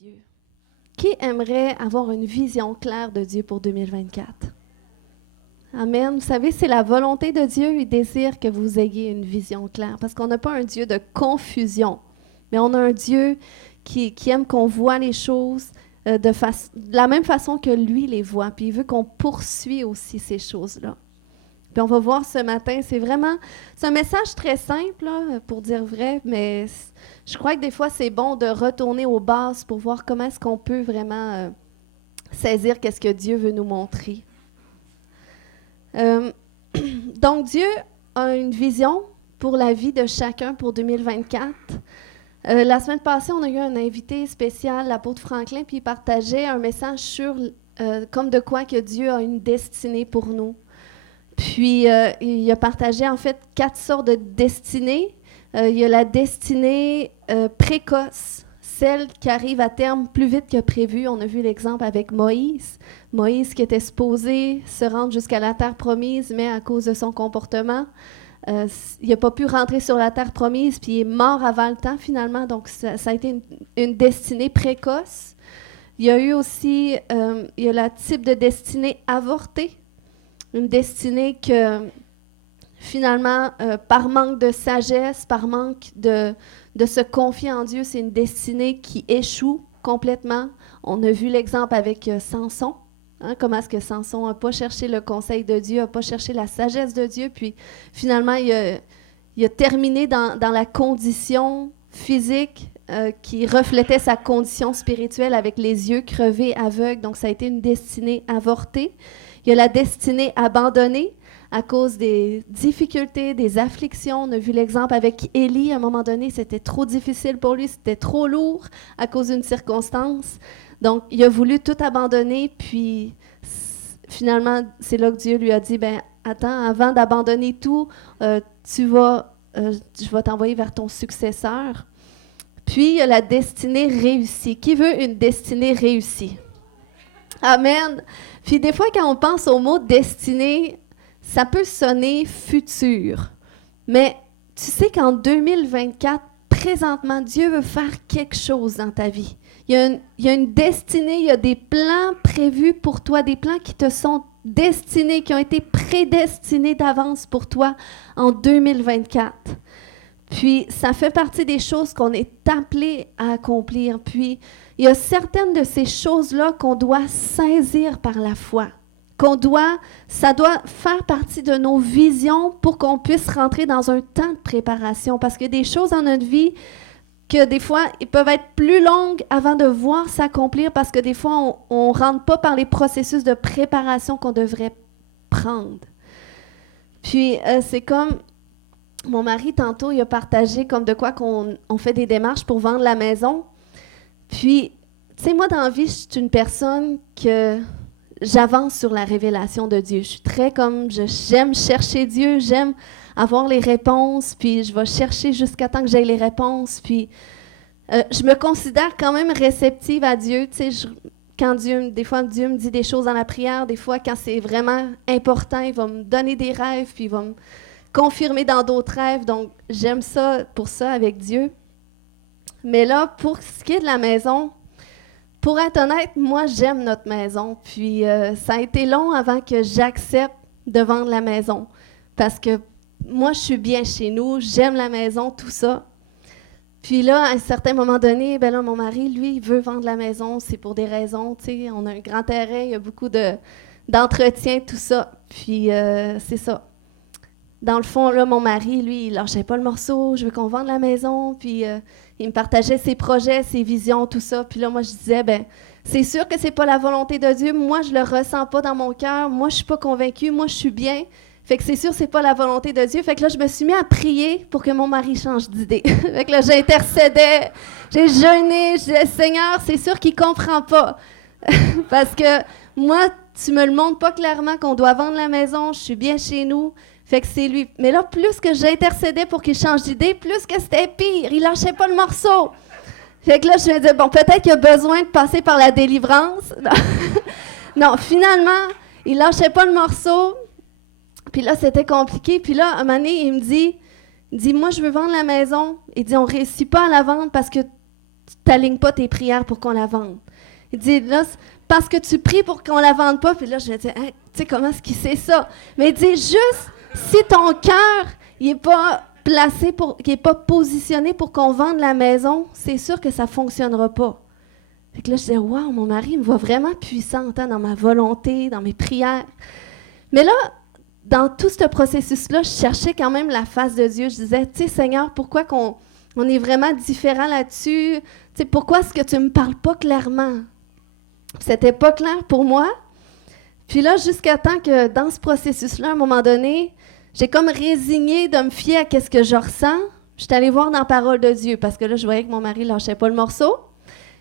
Dieu. Qui aimerait avoir une vision claire de Dieu pour 2024? Amen. Vous savez, c'est la volonté de Dieu. Il désire que vous ayez une vision claire. Parce qu'on n'a pas un Dieu de confusion, mais on a un Dieu qui aime qu'on voit les choses de la même façon que lui les voit. Puis il veut qu'on poursuive aussi ces choses-là. Puis on va voir ce matin, c'est un message très simple, là, pour dire vrai, mais je crois que des fois, c'est bon de retourner aux bases pour voir comment est-ce qu'on peut vraiment saisir qu'est-ce que Dieu veut nous montrer. Donc, Dieu a une vision pour la vie de chacun pour 2024. La semaine passée, on a eu un invité spécial, l'apôtre Franklin, puis il partageait un message sur comme de quoi que Dieu a une destinée pour nous. Puis, il a partagé en fait 4 sortes de destinées. Il y a la destinée précoce, celle qui arrive à terme plus vite que prévu. On a vu l'exemple avec Moïse. Moïse qui était supposé se rendre jusqu'à la terre promise, mais à cause de son comportement, il n'a pas pu rentrer sur la terre promise, puis il est mort avant le temps finalement. Donc, ça a été une destinée précoce. Il y a eu aussi il y a le type de destinée avortée. Une destinée que, finalement, par manque de sagesse, par manque de se confier en Dieu, c'est une destinée qui échoue complètement. On a vu l'exemple avec Samson. Comment est-ce que Samson n'a pas cherché le conseil de Dieu, n'a pas cherché la sagesse de Dieu, puis finalement, il a terminé dans la condition physique qui reflétait sa condition spirituelle avec les yeux crevés, aveugles. Donc, ça a été une destinée avortée. Il y a la destinée abandonnée à cause des difficultés, des afflictions. On a vu l'exemple avec Élie. À un moment donné, c'était trop difficile pour lui, c'était trop lourd à cause d'une circonstance. Donc, il a voulu tout abandonner, puis finalement, c'est là que Dieu lui a dit, « Ben, attends, avant d'abandonner tout, je vais t'envoyer vers ton successeur. » Puis, il y a la destinée réussie. Qui veut une destinée réussie? Amen. Puis des fois, quand on pense au mot « destinée », ça peut sonner futur. Mais tu sais qu'en 2024, présentement, Dieu veut faire quelque chose dans ta vie. Il y a une destinée, il y a des plans prévus pour toi, des plans qui te sont destinés, qui ont été prédestinés d'avance pour toi en 2024. Puis, ça fait partie des choses qu'on est appelé à accomplir. Puis, il y a certaines de ces choses-là qu'on doit saisir par la foi. Ça doit faire partie de nos visions pour qu'on puisse rentrer dans un temps de préparation. Parce qu'il y a des choses dans notre vie que des fois, ils peuvent être plus longues avant de voir s'accomplir parce que des fois, on ne rentre pas par les processus de préparation qu'on devrait prendre. Puis, c'est comme... Mon mari, tantôt, il a partagé comme de quoi qu'on fait des démarches pour vendre la maison. Puis, tu sais, moi, dans la vie, je suis une personne que j'avance sur la révélation de Dieu. Je suis très comme, j'aime chercher Dieu, j'aime avoir les réponses, puis je vais chercher jusqu'à temps que j'aie les réponses. Puis, je me considère quand même réceptive à Dieu. Tu sais, quand des fois, Dieu me dit des choses dans la prière, des fois, quand c'est vraiment important, il va me donner des rêves, puis il va me confirmer dans d'autres rêves. Donc, j'aime ça pour ça avec Dieu. Mais là, pour ce qui est de la maison, pour être honnête, moi, j'aime notre maison. Puis, ça a été long avant que j'accepte de vendre la maison. Parce que moi, je suis bien chez nous, j'aime la maison, tout ça. Puis là, à un certain moment donné, ben là, mon mari, lui, il veut vendre la maison. C'est pour des raisons, tu sais. On a un grand terrain, il y a beaucoup d'entretien, tout ça. Puis, c'est ça. Dans le fond, là, mon mari, lui, il lâchait pas le morceau. Je veux qu'on vende la maison. Puis, il me partageait ses projets, ses visions, tout ça. Puis là, moi, je disais, ben, c'est sûr que c'est pas la volonté de Dieu. Moi, je le ressens pas dans mon cœur. Moi, je suis pas convaincue. Moi, je suis bien. Fait que c'est sûr, c'est pas la volonté de Dieu. Fait que là, je me suis mis à prier pour que mon mari change d'idée. Fait que là, j'intercédais. J'ai jeûné. Je disais, Seigneur, c'est sûr qu'il comprend pas. Parce que moi, tu me le montres pas clairement qu'on doit vendre la maison. Je suis bien chez nous. Fait que c'est lui. Mais là, plus que j'intercédais pour qu'il change d'idée, plus que c'était pire. Il lâchait pas le morceau. Fait que là, je me disais, bon, peut-être qu'il a besoin de passer par la délivrance. Non, finalement, il lâchait pas le morceau. Puis là, c'était compliqué. Puis là, à un moment donné, il me dit, moi, je veux vendre la maison. Il dit, on réussit pas à la vendre parce que t'alignes pas tes prières pour qu'on la vende. Il dit, là, parce que tu pries pour qu'on la vende pas, puis là, je me dis, hey, tu sais, comment est-ce qu'il sait ça? Mais il dit, juste, si ton cœur, il n'est pas placé, qu'il n'est pas positionné pour qu'on vende la maison, c'est sûr que ça ne fonctionnera pas. Fait que là, je disais, wow, mon mari me voit vraiment puissante, hein, dans ma volonté, dans mes prières. Mais là, dans tout ce processus-là, je cherchais quand même la face de Dieu. Je disais, tu sais, Seigneur, pourquoi on est vraiment différent là-dessus? Tu sais, pourquoi est-ce que tu ne me parles pas clairement? C'était pas clair pour moi. Puis là, jusqu'à temps que dans ce processus-là, à un moment donné, j'ai comme résigné de me fier à ce que je ressens. Je suis allée voir dans la parole de Dieu, parce que là, je voyais que mon mari ne lâchait pas le morceau.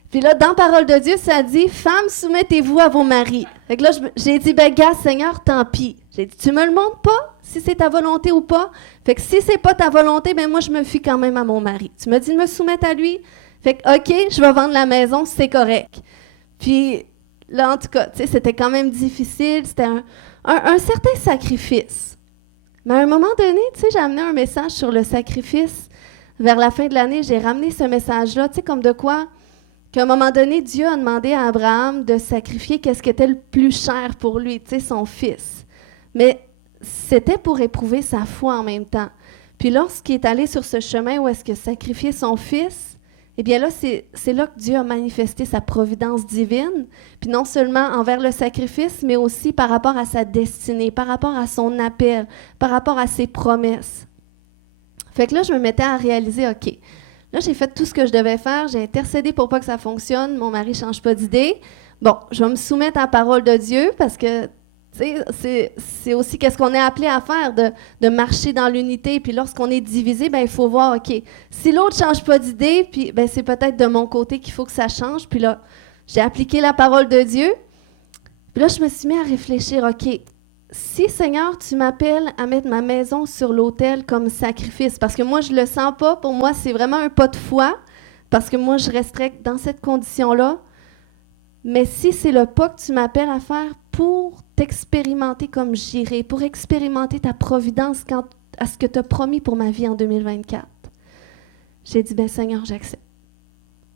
Puis là, dans la parole de Dieu, ça dit « Femmes, soumettez-vous à vos maris ». Fait que là, j'ai dit « Ben, gars, Seigneur, tant pis ». J'ai dit « Tu me le montres pas, si c'est ta volonté ou pas. Fait que si c'est pas ta volonté, ben moi, je me fie quand même à mon mari. Tu me dis de me soumettre à lui. Fait que, OK, je vais vendre la maison, c'est correct. » Puis là, en tout cas, tu sais, c'était quand même difficile. C'était un certain sacrifice. Mais à un moment donné, tu sais, j'ai amené un message sur le sacrifice. Vers la fin de l'année, j'ai ramené ce message-là, tu sais, comme de quoi... qu'à un moment donné, Dieu a demandé à Abraham de sacrifier qu'est-ce qui était le plus cher pour lui, tu sais, son fils. Mais c'était pour éprouver sa foi en même temps. Puis lorsqu'il est allé sur ce chemin où est-ce que sacrifier son fils, eh bien là, c'est là que Dieu a manifesté sa providence divine, puis non seulement envers le sacrifice, mais aussi par rapport à sa destinée, par rapport à son appel, par rapport à ses promesses. Fait que là, je me mettais à réaliser, OK, là, j'ai fait tout ce que je devais faire. J'ai intercédé pour pas que ça fonctionne. Mon mari ne change pas d'idée. Bon, je vais me soumettre à la parole de Dieu parce que, tu sais, c'est aussi qu'est-ce qu'on est appelé à faire, de marcher dans l'unité. Puis lorsqu'on est divisé, ben il faut voir, OK, si l'autre ne change pas d'idée, puis ben c'est peut-être de mon côté qu'il faut que ça change. Puis là, j'ai appliqué la parole de Dieu. Puis là, je me suis mis à réfléchir, OK, si, Seigneur, tu m'appelles à mettre ma maison sur l'autel comme sacrifice, parce que moi, je ne le sens pas, pour moi, c'est vraiment un pas de foi, parce que moi, je resterais dans cette condition-là. Mais si c'est le pas que tu m'appelles à faire pour t'expérimenter comme j'irai, pour expérimenter ta providence quant à ce que tu as promis pour ma vie en 2024, j'ai dit, ben Seigneur, j'accepte.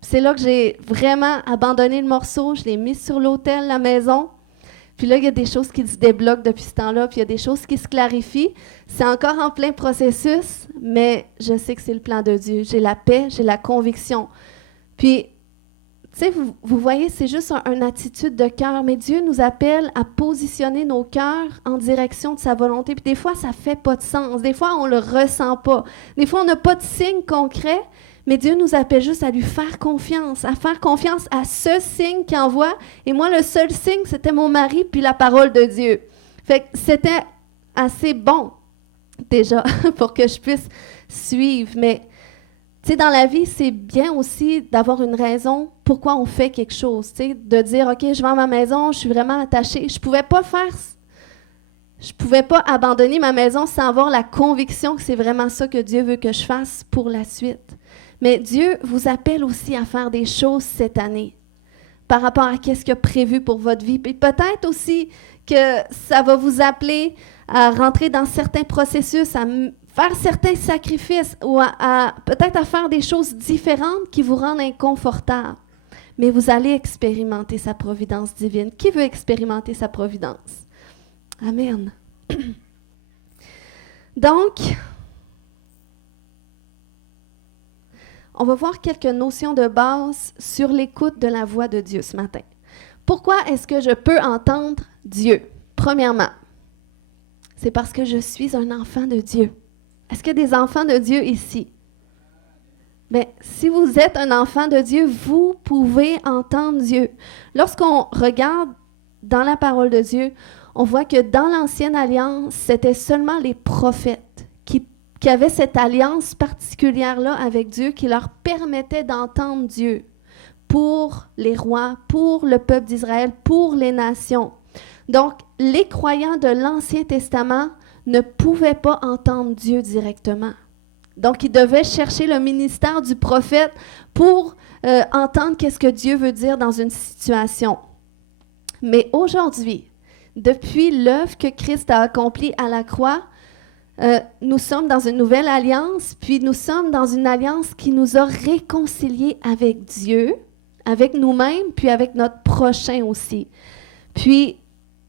C'est là que j'ai vraiment abandonné le morceau, je l'ai mis sur l'autel, la maison. Puis là, il y a des choses qui se débloquent depuis ce temps-là, puis il y a des choses qui se clarifient. C'est encore en plein processus, mais je sais que c'est le plan de Dieu. J'ai la paix, j'ai la conviction. Puis, tu sais, vous voyez, c'est juste une attitude de cœur, mais Dieu nous appelle à positionner nos cœurs en direction de sa volonté. Puis des fois, ça ne fait pas de sens. Des fois, on ne le ressent pas. Des fois, on n'a pas de signe concret. Mais Dieu nous appelle juste à lui faire confiance, à faire confiance à ce signe qu'il envoie. Et moi, le seul signe, c'était mon mari puis la parole de Dieu. Fait que c'était assez bon, déjà, pour que je puisse suivre. Mais, tu sais, dans la vie, c'est bien aussi d'avoir une raison pourquoi on fait quelque chose. Tu sais, de dire, OK, je vends ma maison, je suis vraiment attachée. Je pouvais pas abandonner ma maison sans avoir la conviction que c'est vraiment ça que Dieu veut que je fasse pour la suite. Mais Dieu vous appelle aussi à faire des choses cette année par rapport à ce qu'il a prévu pour votre vie. Puis peut-être aussi que ça va vous appeler à rentrer dans certains processus, à faire certains sacrifices ou peut-être à faire des choses différentes qui vous rendent inconfortable. Mais vous allez expérimenter sa providence divine. Qui veut expérimenter sa providence? Amen. Donc, on va voir quelques notions de base sur l'écoute de la voix de Dieu ce matin. Pourquoi est-ce que je peux entendre Dieu? Premièrement, c'est parce que je suis un enfant de Dieu. Est-ce qu'il y a des enfants de Dieu ici? Bien, si vous êtes un enfant de Dieu, vous pouvez entendre Dieu. Lorsqu'on regarde dans la parole de Dieu, on voit que dans l'Ancienne Alliance, c'était seulement les prophètes qui avaient cette alliance particulière-là avec Dieu qui leur permettait d'entendre Dieu pour les rois, pour le peuple d'Israël, pour les nations. Donc, les croyants de l'Ancien Testament ne pouvaient pas entendre Dieu directement. Donc, ils devaient chercher le ministère du prophète pour entendre qu'est-ce que Dieu veut dire dans une situation. Mais aujourd'hui, depuis l'œuvre que Christ a accomplie à la croix, nous sommes dans une nouvelle alliance, puis nous sommes dans une alliance qui nous a réconciliés avec Dieu, avec nous-mêmes, puis avec notre prochain aussi. Puis,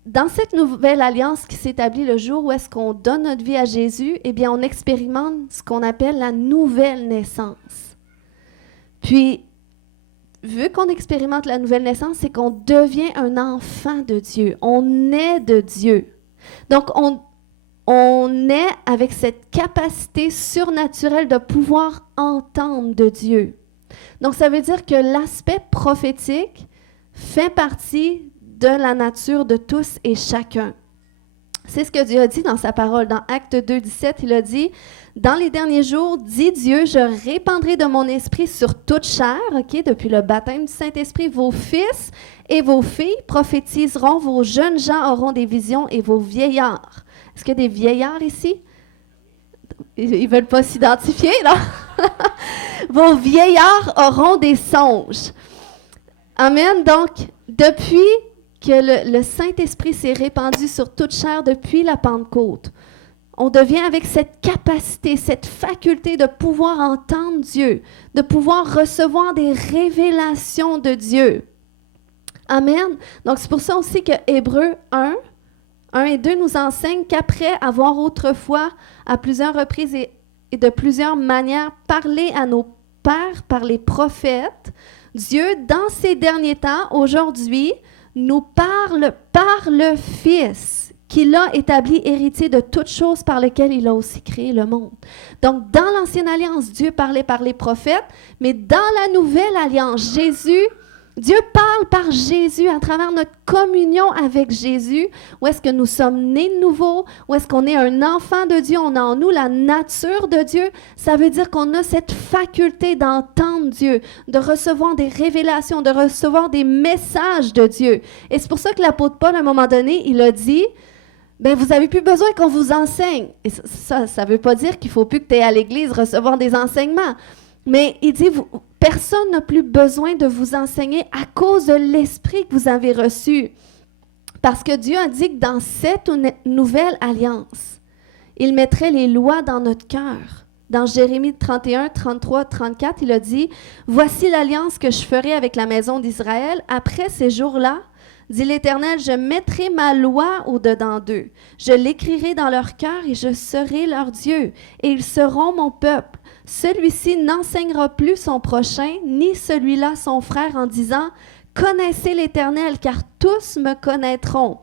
dans cette nouvelle alliance qui s'établit le jour où est-ce qu'on donne notre vie à Jésus, eh bien, on expérimente ce qu'on appelle la nouvelle naissance. Puis, vu qu'on expérimente la nouvelle naissance, c'est qu'on devient un enfant de Dieu. On est de Dieu. Donc, on est avec cette capacité surnaturelle de pouvoir entendre de Dieu. Donc, ça veut dire que l'aspect prophétique fait partie de la nature de tous et chacun. C'est ce que Dieu a dit dans sa parole. Dans Actes 2, 17, il a dit « Dans les derniers jours, dit Dieu, je répandrai de mon esprit sur toute chair. » Okay, depuis le baptême du Saint-Esprit, vos fils et vos filles prophétiseront, vos jeunes gens auront des visions et vos vieillards. Est-ce qu'il y a des vieillards ici? Ils ne veulent pas s'identifier, là? Vos vieillards auront des songes. Amen. Donc, depuis que le Saint-Esprit s'est répandu sur toute chair depuis la Pentecôte, on devient avec cette capacité, cette faculté de pouvoir entendre Dieu, de pouvoir recevoir des révélations de Dieu. Amen. Donc, c'est pour ça aussi que Hébreux 1 et 2 nous enseignent qu'après avoir autrefois, à plusieurs reprises et de plusieurs manières, parlé à nos pères par les prophètes, Dieu, dans ces derniers temps, aujourd'hui, nous parle par le Fils, qu'il a établi héritier de toutes choses par lesquelles il a aussi créé le monde. Donc, dans l'Ancienne Alliance, Dieu parlait par les prophètes, mais dans la Nouvelle Alliance, Dieu parle par Jésus à travers notre communion avec Jésus, où est-ce que nous sommes nés de nouveau, où est-ce qu'on est un enfant de Dieu, on a en nous la nature de Dieu. Ça veut dire qu'on a cette faculté d'entendre Dieu, de recevoir des révélations, de recevoir des messages de Dieu. Et c'est pour ça que l'apôtre Paul, à un moment donné, il a dit, ben vous n'avez plus besoin qu'on vous enseigne. Et ça ne veut pas dire qu'il ne faut plus que tu aies à l'église recevoir des enseignements. Mais il dit, personne n'a plus besoin de vous enseigner à cause de l'esprit que vous avez reçu. Parce que Dieu a dit que dans cette nouvelle alliance, il mettrait les lois dans notre cœur. Dans Jérémie 31, 33, 34, il a dit, « Voici l'alliance que je ferai avec la maison d'Israël. Après ces jours-là, dit l'Éternel, je mettrai ma loi au-dedans d'eux. Je l'écrirai dans leur cœur et je serai leur Dieu. Et ils seront mon peuple. Celui-ci n'enseignera plus son prochain, ni celui-là son frère, en disant « Connaissez l'Éternel, car tous me connaîtront.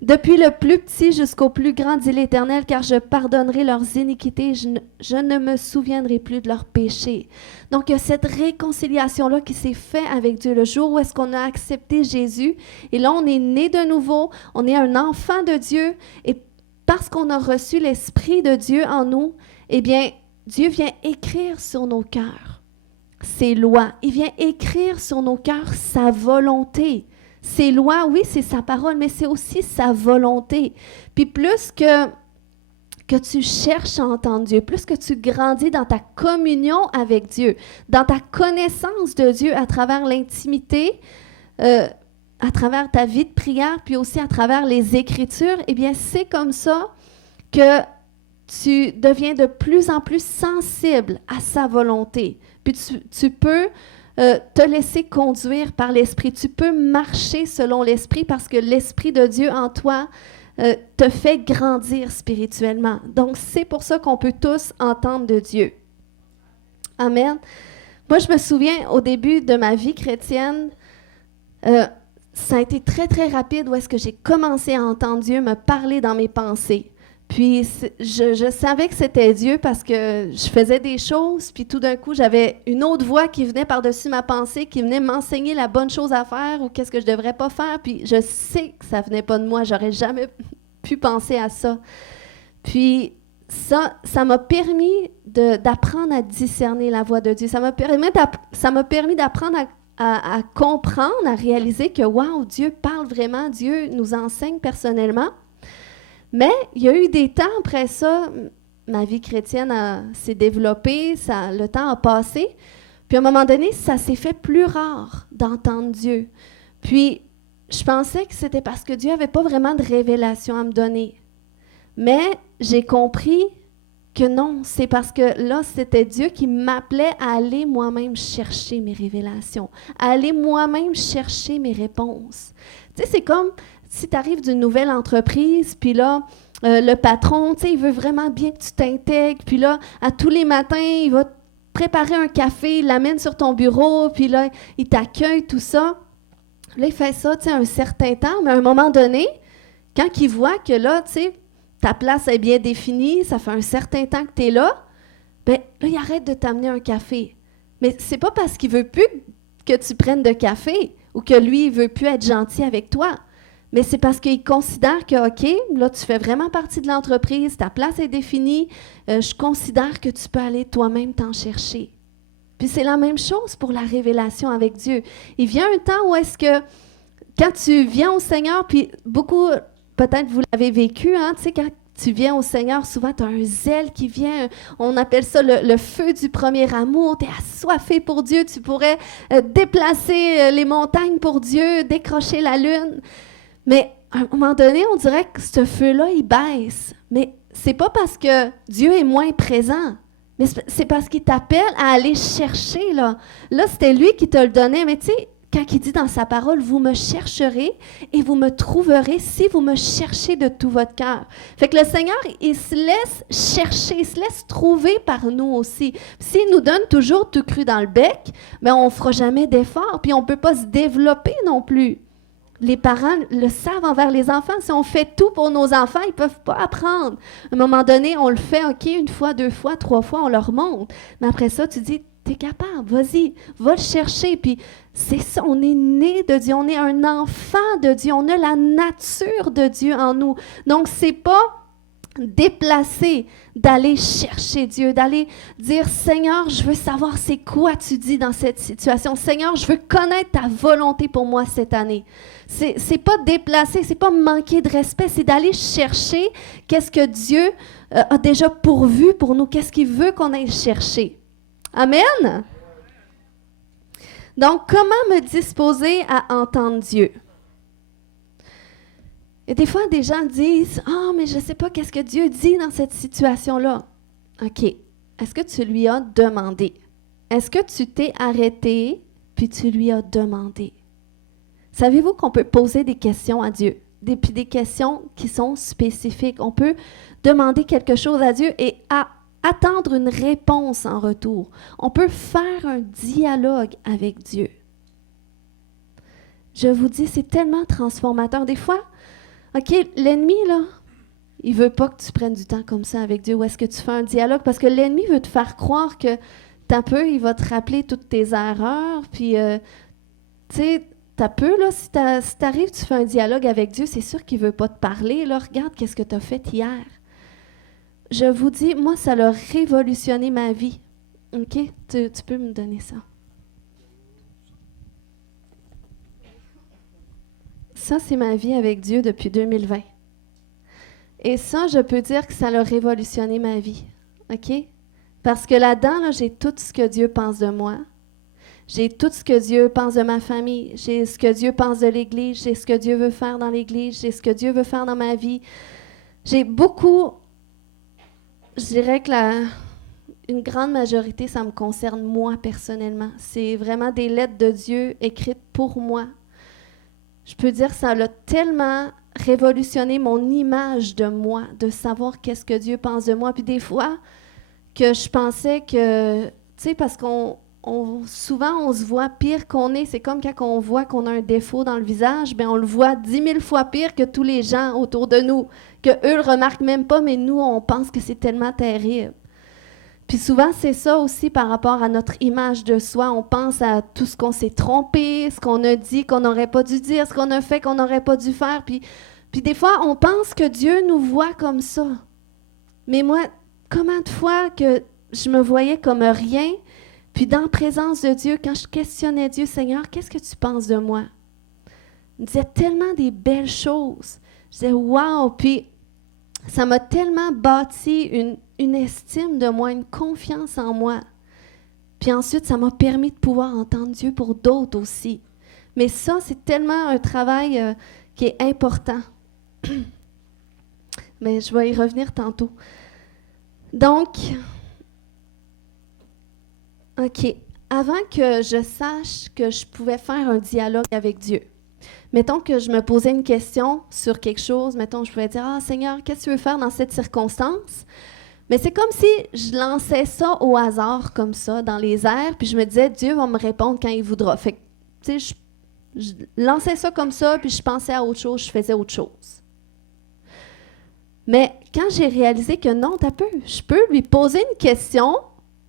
Depuis le plus petit jusqu'au plus grand, dit l'Éternel, car je pardonnerai leurs iniquités, je ne me souviendrai plus de leurs péchés. » Donc, il y a cette réconciliation-là qui s'est faite avec Dieu le jour où est-ce qu'on a accepté Jésus. Et là, on est né de nouveau, on est un enfant de Dieu. Et parce qu'on a reçu l'Esprit de Dieu en nous, eh bien, Dieu vient écrire sur nos cœurs ses lois. Il vient écrire sur nos cœurs sa volonté. Ses lois, oui, c'est sa parole, mais c'est aussi sa volonté. Puis plus que tu cherches à entendre Dieu, plus que tu grandis dans ta communion avec Dieu, dans ta connaissance de Dieu à travers l'intimité, à travers ta vie de prière, puis aussi à travers les Écritures, eh bien, c'est comme ça que tu deviens de plus en plus sensible à sa volonté. Puis tu peux te laisser conduire par l'Esprit. Tu peux marcher selon l'Esprit parce que l'Esprit de Dieu en toi te fait grandir spirituellement. Donc, c'est pour ça qu'on peut tous entendre de Dieu. Amen. Moi, je me souviens, au début de ma vie chrétienne, ça a été très, très rapide où est-ce que j'ai commencé à entendre Dieu me parler dans mes pensées. Puis, je savais que c'était Dieu parce que je faisais des choses, puis tout d'un coup, j'avais une autre voix qui venait par-dessus ma pensée, qui venait m'enseigner la bonne chose à faire ou qu'est-ce que je ne devrais pas faire. Puis, je sais que ça ne venait pas de moi. J'aurais jamais pu penser à ça. Puis, ça m'a permis d'apprendre à discerner la voix de Dieu. Ça m'a permis d'apprendre à comprendre, à réaliser que, wow, Dieu parle vraiment, Dieu nous enseigne personnellement. Mais il y a eu des temps après ça, ma vie chrétienne s'est développée, le temps a passé. Puis à un moment donné, ça s'est fait plus rare d'entendre Dieu. Puis je pensais que c'était parce que Dieu n'avait pas vraiment de révélation à me donner. Mais j'ai compris que non, c'est parce que là, c'était Dieu qui m'appelait à aller moi-même chercher mes révélations, à aller moi-même chercher mes réponses. Tu sais, c'est comme si tu arrives d'une nouvelle entreprise, puis là, le patron, tu sais, il veut vraiment bien que tu t'intègres, puis là, à tous les matins, il va te préparer un café, il l'amène sur ton bureau, puis là, il t'accueille, tout ça. Là, il fait ça, tu sais, un certain temps, mais à un moment donné, quand il voit que là, tu sais, ta place est bien définie, ça fait un certain temps que tu es là, bien, là, il arrête de t'amener un café. Mais c'est pas parce qu'il veut plus que tu prennes de café ou que lui, il veut plus être gentil avec toi. Mais c'est parce qu'il considère que, OK, là, tu fais vraiment partie de l'entreprise, ta place est définie, je considère que tu peux aller toi-même t'en chercher. Puis c'est la même chose pour la révélation avec Dieu. Il vient un temps où est-ce que, quand tu viens au Seigneur, puis beaucoup, peut-être vous l'avez vécu, hein, tu sais, quand tu viens au Seigneur, souvent tu as un zèle qui vient, on appelle ça le feu du premier amour, tu es assoiffé pour Dieu, tu pourrais déplacer les montagnes pour Dieu, décrocher la lune. Mais à un moment donné, on dirait que ce feu-là, il baisse. Mais c'est pas parce que Dieu est moins présent, mais c'est parce qu'il t'appelle à aller chercher, là. Là, c'était lui qui te le donnait, mais tu sais, quand il dit dans sa parole, vous me chercherez et vous me trouverez si vous me cherchez de tout votre cœur. Fait que le Seigneur, il se laisse chercher, il se laisse trouver par nous aussi. S'il nous donne toujours tout cru dans le bec, bien, on ne fera jamais d'effort, puis on ne peut pas se développer non plus. Les parents le savent envers les enfants. Si on fait tout pour nos enfants, ils ne peuvent pas apprendre. À un moment donné, on le fait, OK, une fois, deux fois, trois fois, on leur montre. Mais après ça, tu dis, t'es capable, vas-y, va le chercher. Puis c'est ça, on est né de Dieu, on est un enfant de Dieu, on a la nature de Dieu en nous. Donc, c'est pas déplacé d'aller chercher Dieu, d'aller dire, Seigneur, je veux savoir c'est quoi tu dis dans cette situation. Seigneur, je veux connaître ta volonté pour moi cette année. C'est pas déplacé, c'est pas manquer de respect, c'est d'aller chercher qu'est-ce que Dieu a déjà pourvu pour nous, qu'est-ce qu'il veut qu'on aille chercher. Amen? Donc, comment me disposer à entendre Dieu? Et des fois, des gens disent « Ah, mais je ne sais pas qu'est-ce que Dieu dit dans cette situation-là. » OK. Est-ce que tu lui as demandé? Est-ce que tu t'es arrêté puis tu lui as demandé? Savez-vous qu'on peut poser des questions à Dieu? Puis des questions qui sont spécifiques. On peut demander quelque chose à Dieu et attendre une réponse en retour. On peut faire un dialogue avec Dieu. Je vous dis, c'est tellement transformateur. Des fois, OK, l'ennemi, là, il veut pas que tu prennes du temps comme ça avec Dieu. Ou est-ce que tu fais un dialogue? Parce que l'ennemi veut te faire croire que t'as peu, il va te rappeler toutes tes erreurs. Puis, tu sais, t'as peu, là, si t'arrives, tu fais un dialogue avec Dieu, c'est sûr qu'il veut pas te parler. Là, regarde qu'est-ce que tu as fait hier. Je vous dis, moi, ça a révolutionné ma vie. OK? Tu peux me donner ça. Ça, c'est ma vie avec Dieu depuis 2020. Et ça, je peux dire que ça a révolutionné ma vie. OK? Parce que là-dedans, là, j'ai tout ce que Dieu pense de moi. J'ai tout ce que Dieu pense de ma famille. J'ai ce que Dieu pense de l'Église. J'ai ce que Dieu veut faire dans l'Église. J'ai ce que Dieu veut faire dans ma vie. J'ai beaucoup... Je dirais que une grande majorité, ça me concerne moi personnellement. C'est vraiment des lettres de Dieu écrites pour moi. Je peux dire que ça a tellement révolutionné mon image de moi, de savoir qu'est-ce que Dieu pense de moi. Puis des fois, que je pensais que, tu sais, parce souvent, on se voit pire qu'on est. C'est comme quand on voit qu'on a un défaut dans le visage, bien, on le voit 10 000 fois pire que tous les gens autour de nous, qu'eux ne le remarquent même pas, mais nous, on pense que c'est tellement terrible. Puis souvent, c'est ça aussi par rapport à notre image de soi. On pense à tout ce qu'on s'est trompé, ce qu'on a dit qu'on n'aurait pas dû dire, ce qu'on a fait qu'on n'aurait pas dû faire. Puis des fois, on pense que Dieu nous voit comme ça. Mais moi, combien de fois que je me voyais comme rien, puis dans la présence de Dieu, quand je questionnais Dieu, Seigneur, qu'est-ce que tu penses de moi? Il me disait tellement des belles choses. Je disais, wow! Puis ça m'a tellement bâti une estime de moi, une confiance en moi. Puis ensuite, ça m'a permis de pouvoir entendre Dieu pour d'autres aussi. Mais ça, c'est tellement un travail qui est important. Mais je vais y revenir tantôt. Donc, OK. Avant que je sache que je pouvais faire un dialogue avec Dieu, mettons que je me posais une question sur quelque chose, mettons, je pouvais dire « Ah, Seigneur, qu'est-ce que tu veux faire dans cette circonstance? » Mais c'est comme si je lançais ça au hasard, comme ça, dans les airs, puis je me disais « Dieu va me répondre quand il voudra. » Fait que, tu sais, je lançais ça comme ça, puis je pensais à autre chose, je faisais autre chose. Mais quand j'ai réalisé que non, je peux lui poser une question,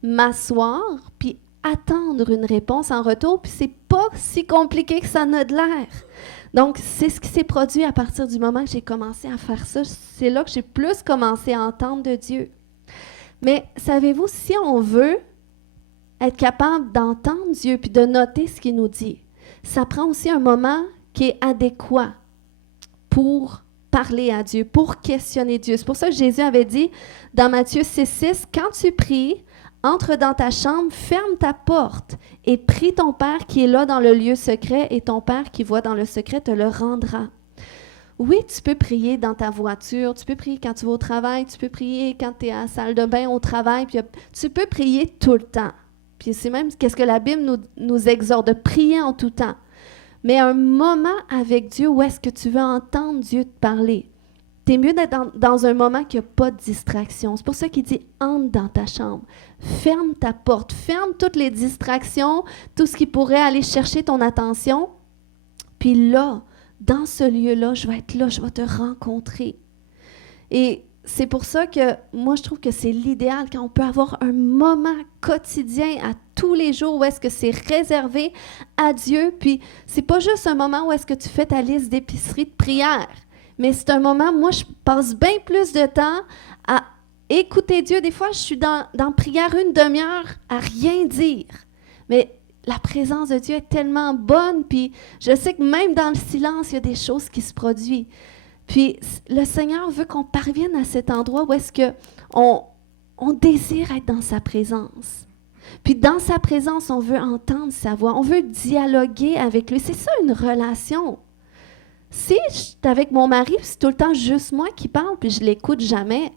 m'asseoir, puis attendre une réponse en retour, puis c'est pas si compliqué que ça n'a de l'air. Donc, c'est ce qui s'est produit à partir du moment que j'ai commencé à faire ça. C'est là que j'ai plus commencé à entendre de Dieu. Mais savez-vous, si on veut être capable d'entendre Dieu puis de noter ce qu'il nous dit, ça prend aussi un moment qui est adéquat pour parler à Dieu, pour questionner Dieu. C'est pour ça que Jésus avait dit dans Matthieu 6,6, « Quand tu pries, entre dans ta chambre, ferme ta porte et prie ton Père qui est là dans le lieu secret et ton Père qui voit dans le secret te le rendra. » Oui, tu peux prier dans ta voiture, tu peux prier quand tu vas au travail, tu peux prier quand tu es à la salle de bain au travail, puis tu peux prier tout le temps. Puis c'est même ce que la Bible nous exhorte, de prier en tout temps. Mais un moment avec Dieu où est-ce que tu veux entendre Dieu te parler, t'es mieux d'être dans un moment qui n'a pas de distraction. C'est pour ça qu'il dit « entre dans ta chambre ». Ferme ta porte, ferme toutes les distractions, tout ce qui pourrait aller chercher ton attention. Puis là, dans ce lieu-là, je vais être là, je vais te rencontrer. Et c'est pour ça que moi, je trouve que c'est l'idéal quand on peut avoir un moment quotidien à tous les jours où est-ce que c'est réservé à Dieu. Puis c'est pas juste un moment où est-ce que tu fais ta liste d'épicerie de prière, mais c'est un moment, moi, je passe bien plus de temps à écouter Dieu. Des fois, je suis dans prière une demi-heure à rien dire. Mais la présence de Dieu est tellement bonne, puis je sais que même dans le silence, il y a des choses qui se produisent. Puis le Seigneur veut qu'on parvienne à cet endroit où est-ce qu'on désire être dans sa présence. Puis dans sa présence, on veut entendre sa voix, on veut dialoguer avec lui. C'est ça une relation. Si je suis avec mon mari, puis c'est tout le temps juste moi qui parle, puis je l'écoute jamais,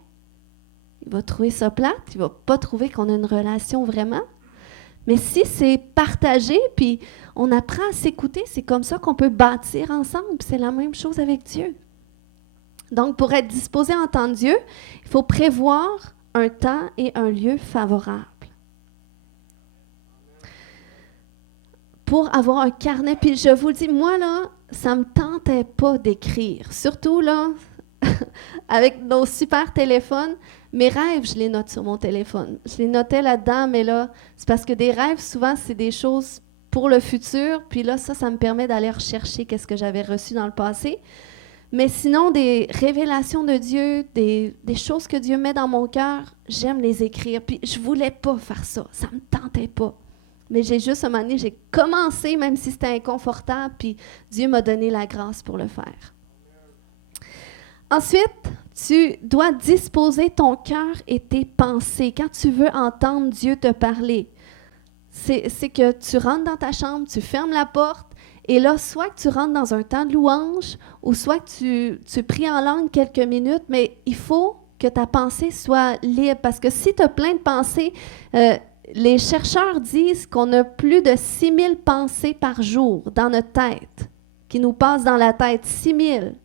il va trouver ça plate, il ne va pas trouver qu'on a une relation vraiment. Mais si c'est partagé, puis on apprend à s'écouter, c'est comme ça qu'on peut bâtir ensemble. C'est la même chose avec Dieu. Donc, pour être disposé à entendre Dieu, il faut prévoir un temps et un lieu favorable. Pour avoir un carnet, puis je vous le dis, moi, là, ça ne me tentait pas d'écrire. Surtout, là, avec nos super téléphones, mes rêves, je les note sur mon téléphone. Je les notais là-dedans, mais là, c'est parce que des rêves, souvent, c'est des choses pour le futur. Puis là, ça me permet d'aller rechercher qu'est-ce que j'avais reçu dans le passé. Mais sinon, des révélations de Dieu, des choses que Dieu met dans mon cœur, j'aime les écrire. Puis je ne voulais pas faire ça. Ça ne me tentait pas. Mais j'ai juste, à un moment donné, j'ai commencé, même si c'était inconfortable, puis Dieu m'a donné la grâce pour le faire. Ensuite, tu dois disposer ton cœur et tes pensées. Quand tu veux entendre Dieu te parler, c'est que tu rentres dans ta chambre, tu fermes la porte, et là, soit que tu rentres dans un temps de louange, ou soit que tu pries en langue quelques minutes, mais il faut que ta pensée soit libre, parce que si tu as plein de pensées, les chercheurs disent qu'on a plus de 6000 pensées par jour dans notre tête, qui nous passent dans la tête, 6000.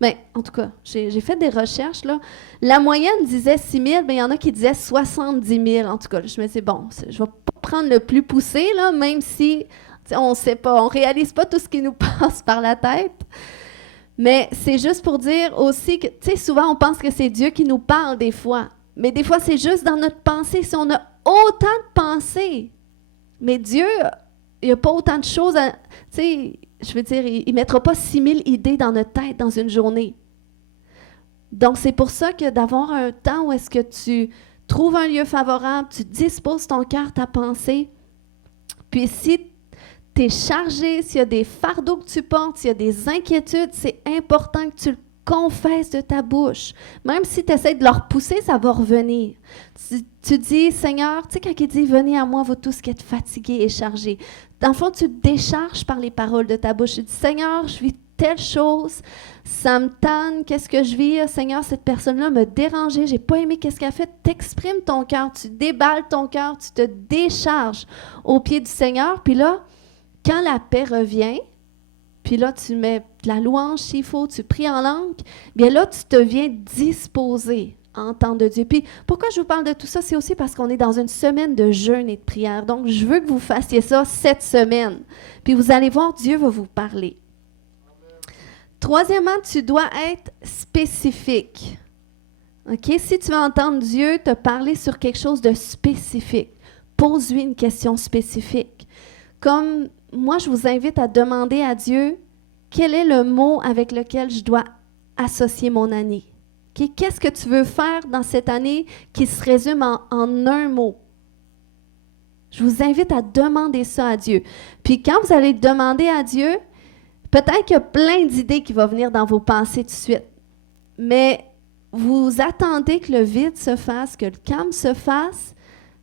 Bien, en tout cas, j'ai fait des recherches, là. La moyenne disait 6 000, mais il y en a qui disaient 70 000. En tout cas, je me suis dit, bon, je ne vais pas prendre le plus poussé, là, même si on ne sait pas, on ne réalise pas tout ce qui nous passe par la tête. Mais c'est juste pour dire aussi que, tu sais, souvent, on pense que c'est Dieu qui nous parle des fois. Mais des fois, c'est juste dans notre pensée. Si on a autant de pensées, mais Dieu, il n'y a pas autant de choses à... Tu sais, je veux dire, il ne mettra pas 6000 idées dans notre tête dans une journée. Donc, c'est pour ça que d'avoir un temps où est-ce que tu trouves un lieu favorable, tu disposes ton cœur, ta pensée, puis si tu es chargé, s'il y a des fardeaux que tu portes, s'il y a des inquiétudes, c'est important que tu le confesses de ta bouche. Même si tu essaies de le repousser, ça va revenir. Tu dis, Seigneur, tu sais, quand il dit « Venez à moi, vous tous qui êtes fatigués et chargés », dans le fond, tu te décharges par les paroles de ta bouche. Tu dis, Seigneur, je vis telle chose, ça me tanne, qu'est-ce que je vis? Seigneur, cette personne-là m'a dérangé, j'ai pas aimé qu'est-ce qu'elle a fait. T'exprimes ton cœur, tu déballes ton cœur, tu te décharges au pied du Seigneur. Puis là, quand la paix revient, puis là, tu mets de la louange s'il faut, tu pries en langue, bien là, tu te viens disposer à entendre Dieu. Puis pourquoi je vous parle de tout ça? C'est aussi parce qu'on est dans une semaine de jeûne et de prière. Donc, je veux que vous fassiez ça cette semaine. Puis vous allez voir, Dieu va vous parler. Troisièmement, tu dois être spécifique. OK? Si tu veux entendre Dieu te parler sur quelque chose de spécifique, pose-lui une question spécifique. Comme moi, je vous invite à demander à Dieu quel est le mot avec lequel je dois associer mon année. Okay? Qu'est-ce que tu veux faire dans cette année qui se résume en un mot? Je vous invite à demander ça à Dieu. Puis quand vous allez demander à Dieu, peut-être qu'il y a plein d'idées qui vont venir dans vos pensées tout de suite. Mais vous attendez que le vide se fasse, que le calme se fasse,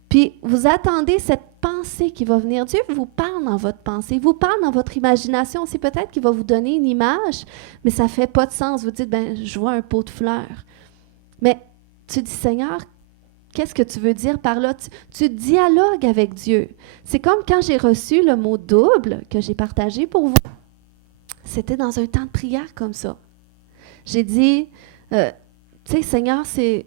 puis vous attendez cette pensée qui va venir. Dieu vous parle dans votre pensée, il vous parle dans votre imagination. C'est peut-être qu'il va vous donner une image, mais ça ne fait pas de sens. Vous dites, ben, je vois un pot de fleurs. Mais tu dis, Seigneur, qu'est-ce que tu veux dire par là? Tu dialogues avec Dieu. C'est comme quand j'ai reçu le mot double que j'ai partagé pour vous. C'était dans un temps de prière comme ça. J'ai dit, tu sais, Seigneur, c'est...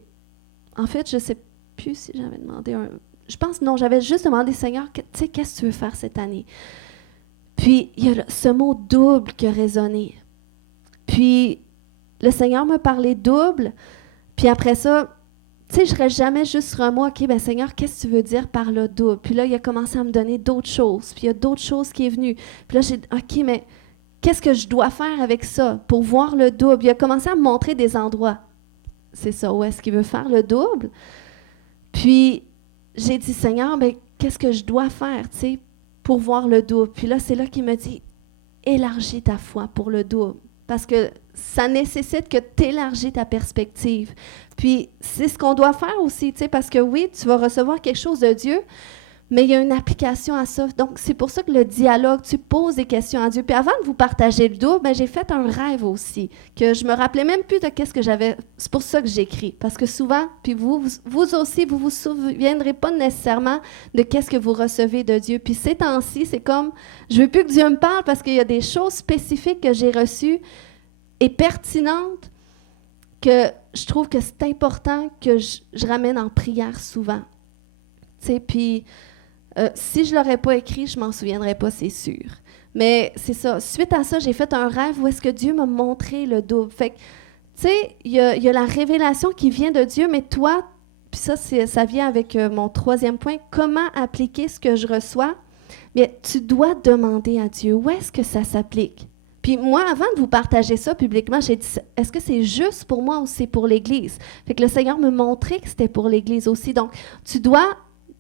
En fait, je ne sais plus si j'avais demandé un... Je pense, non, j'avais juste demandé, Seigneur, tu sais, qu'est-ce que tu veux faire cette année? Puis, il y a ce mot double qui a résonné. Puis, le Seigneur m'a parlé double. Puis après ça, tu sais, je ne reste jamais juste sur un mot, OK, ben Seigneur, qu'est-ce que tu veux dire par le double? Puis là, il a commencé à me donner d'autres choses. Puis il y a d'autres choses qui sont venues. Puis là, j'ai dit, OK, mais qu'est-ce que je dois faire avec ça pour voir le double? Il a commencé à me montrer des endroits. C'est ça, où est-ce qu'il veut faire le double? Puis, j'ai dit, Seigneur, ben, qu'est-ce que je dois faire, tu sais, pour voir le double? Puis là, c'est là qu'il me dit, élargis ta foi pour le double. Parce que ça nécessite que tu élargis ta perspective. Puis, c'est ce qu'on doit faire aussi, tu sais, parce que oui, tu vas recevoir quelque chose de Dieu, mais il y a une application à ça. Donc, c'est pour ça que le dialogue, tu poses des questions à Dieu. Puis avant de vous partager le double, ben, j'ai fait un rêve aussi, que je me rappelais même plus de qu'est-ce que j'avais. C'est pour ça que j'écris. Parce que souvent, puis vous aussi, vous vous souviendrez pas nécessairement de qu'est-ce que vous recevez de Dieu. Puis ces temps-ci, c'est comme, je veux plus que Dieu me parle parce qu'il y a des choses spécifiques que j'ai reçues et pertinentes que je trouve que c'est important que je ramène en prière souvent. Tu sais, puis... si je ne l'aurais pas écrit, je ne m'en souviendrais pas, c'est sûr. Mais c'est ça. Suite à ça, j'ai fait un rêve où est-ce que Dieu m'a montré le double. Fait que, tu sais, il y a la révélation qui vient de Dieu, mais toi, puis ça vient avec mon troisième point, comment appliquer ce que je reçois? Bien, tu dois demander à Dieu, où est-ce que ça s'applique? Puis moi, avant de vous partager ça publiquement, j'ai dit, est-ce que c'est juste pour moi ou c'est pour l'Église? Fait que le Seigneur me montrait que c'était pour l'Église aussi. Donc, tu dois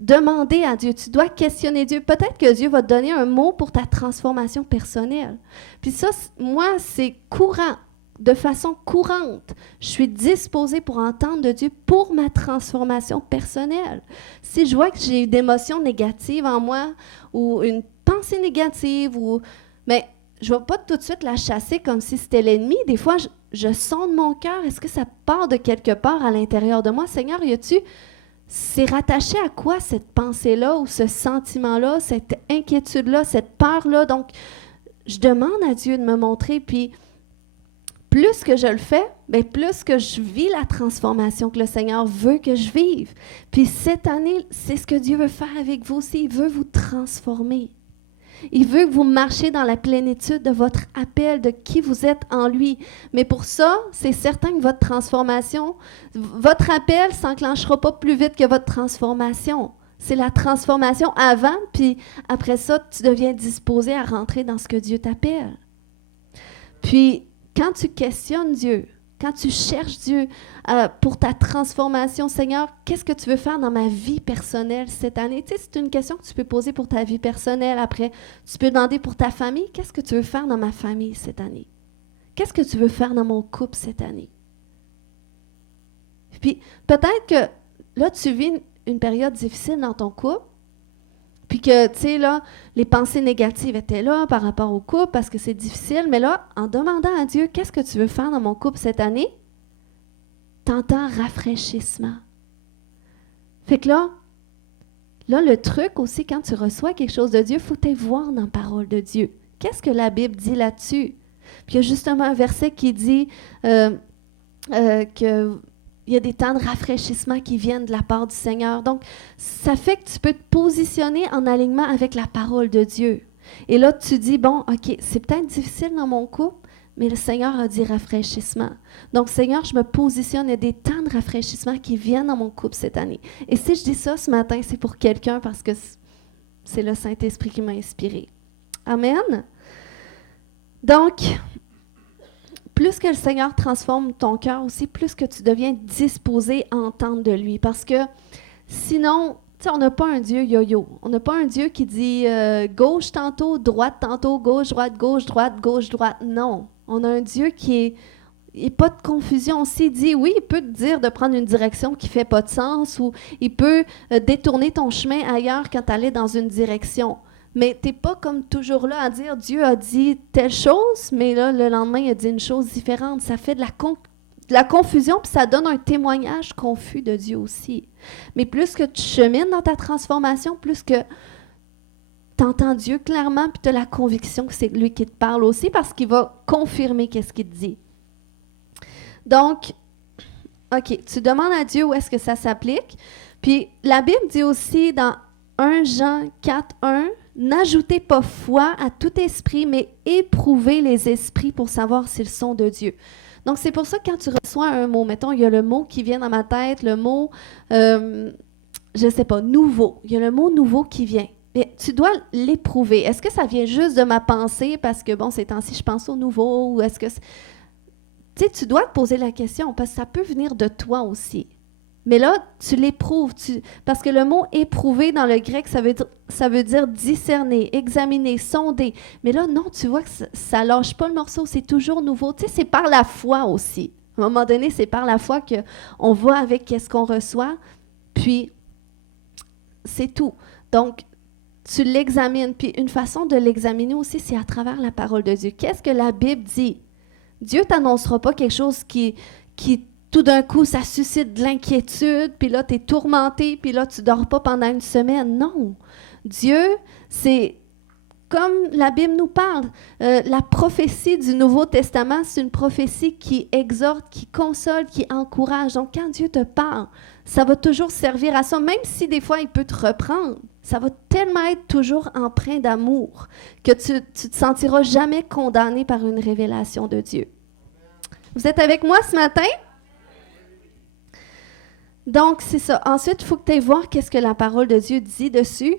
demander à Dieu, tu dois questionner Dieu. Peut-être que Dieu va te donner un mot pour ta transformation personnelle. Puis ça, moi, c'est courant, de façon courante. Je suis disposée pour entendre de Dieu pour ma transformation personnelle. Si je vois que j'ai eu des émotions négatives en moi ou une pensée négative, mais je ne vais pas tout de suite la chasser comme si c'était l'ennemi. Des fois, je sonde mon cœur. Est-ce que ça part de quelque part à l'intérieur de moi? Seigneur, y a-tu... C'est rattaché à quoi cette pensée-là ou ce sentiment-là, cette inquiétude-là, cette peur-là? Donc, je demande à Dieu de me montrer, puis plus que je le fais, bien, plus que je vis la transformation que le Seigneur veut que je vive. Puis cette année, c'est ce que Dieu veut faire avec vous aussi. Il veut vous transformer. Il veut que vous marchiez dans la plénitude de votre appel, de qui vous êtes en lui. Mais pour ça, c'est certain que votre transformation, votre appel ne s'enclenchera pas plus vite que votre transformation. C'est la transformation avant, puis après ça, tu deviens disposé à rentrer dans ce que Dieu t'appelle. Puis, quand tu questionnes Dieu, quand tu cherches Dieu pour ta transformation, Seigneur, qu'est-ce que tu veux faire dans ma vie personnelle cette année? Tu sais, c'est une question que tu peux poser pour ta vie personnelle. Après, tu peux demander pour ta famille, qu'est-ce que tu veux faire dans ma famille cette année? Qu'est-ce que tu veux faire dans mon couple cette année? Puis, peut-être que là, tu vis une période difficile dans ton couple, Puis que, tu sais, là, les pensées négatives étaient là par rapport au couple parce que c'est difficile. Mais là, en demandant à Dieu, qu'est-ce que tu veux faire dans mon couple cette année? T'entends rafraîchissement. Fait que là, le truc aussi, quand tu reçois quelque chose de Dieu, il faut que tu voir dans la parole de Dieu. Qu'est-ce que la Bible dit là-dessus? Puis il y a justement un verset qui dit qu'il y a des temps de rafraîchissement qui viennent de la part du Seigneur. Donc, ça fait que tu peux te positionner en alignement avec la parole de Dieu. Et là, tu dis, bon, OK, c'est peut-être difficile dans mon couple, mais le Seigneur a dit rafraîchissement. Donc, Seigneur, je me positionne, il y a des temps de rafraîchissement qui viennent dans mon couple cette année. Et si je dis ça ce matin, c'est pour quelqu'un parce que c'est le Saint-Esprit qui m'a inspiré. Amen. Donc, plus que le Seigneur transforme ton cœur aussi, plus que tu deviens disposé à entendre de lui. Parce que sinon, tu sais, on n'a pas un Dieu yo-yo. On n'a pas un Dieu qui dit gauche tantôt, droite tantôt, gauche, droite, gauche, droite, gauche, droite. Non. On a un Dieu qui est pas de confusion. S'il dit oui, il peut te dire de prendre une direction qui fait pas de sens ou il peut détourner ton chemin ailleurs quand tu allais dans une direction. Mais tu n'es pas comme toujours là à dire Dieu a dit telle chose, mais là, le lendemain, il a dit une chose différente. Ça fait de la confusion, puis ça donne un témoignage confus de Dieu aussi. Mais plus que tu chemines dans ta transformation, plus que tu entends Dieu clairement, puis tu as la conviction que c'est lui qui te parle aussi, parce qu'il va confirmer qu'est-ce qu'il te dit. Donc, OK, tu demandes à Dieu où est-ce que ça s'applique. Puis la Bible dit aussi dans 1 Jean 4:1, « N'ajoutez pas foi à tout esprit, mais éprouvez les esprits pour savoir s'ils sont de Dieu. » Donc, c'est pour ça que quand tu reçois un mot, mettons, il y a le mot qui vient dans ma tête, le mot, je ne sais pas, nouveau. Il y a le mot nouveau qui vient. Mais tu dois l'éprouver. Est-ce que ça vient juste de ma pensée parce que, bon, ces temps-ci, je pense au nouveau, ou est-ce que... Tu sais, tu dois te poser la question parce que ça peut venir de toi aussi. Mais là, tu l'éprouves. Parce que le mot « éprouver » dans le grec, ça veut dire discerner, examiner, sonder. Mais là, non, tu vois que ça lâche pas le morceau, c'est toujours nouveau. Tu sais, c'est par la foi aussi. À un moment donné, c'est par la foi qu'on voit avec qu'est-ce qu'on reçoit, puis c'est tout. Donc, tu l'examines. Puis une façon de l'examiner aussi, c'est à travers la parole de Dieu. Qu'est-ce que la Bible dit? Dieu ne t'annoncera pas quelque chose qui tout d'un coup, ça suscite de l'inquiétude, puis là, tu es tourmenté, puis là, tu ne dors pas pendant une semaine. Non. Dieu, c'est comme la Bible nous parle. La prophétie du Nouveau Testament, c'est une prophétie qui exhorte, qui console, qui encourage. Donc, quand Dieu te parle, ça va toujours servir à ça, même si des fois, il peut te reprendre. Ça va tellement être toujours empreint d'amour que tu ne te sentiras jamais condamné par une révélation de Dieu. Vous êtes avec moi ce matin? Donc, c'est ça. Ensuite, il faut que tu ailles voir qu'est-ce que la parole de Dieu dit dessus.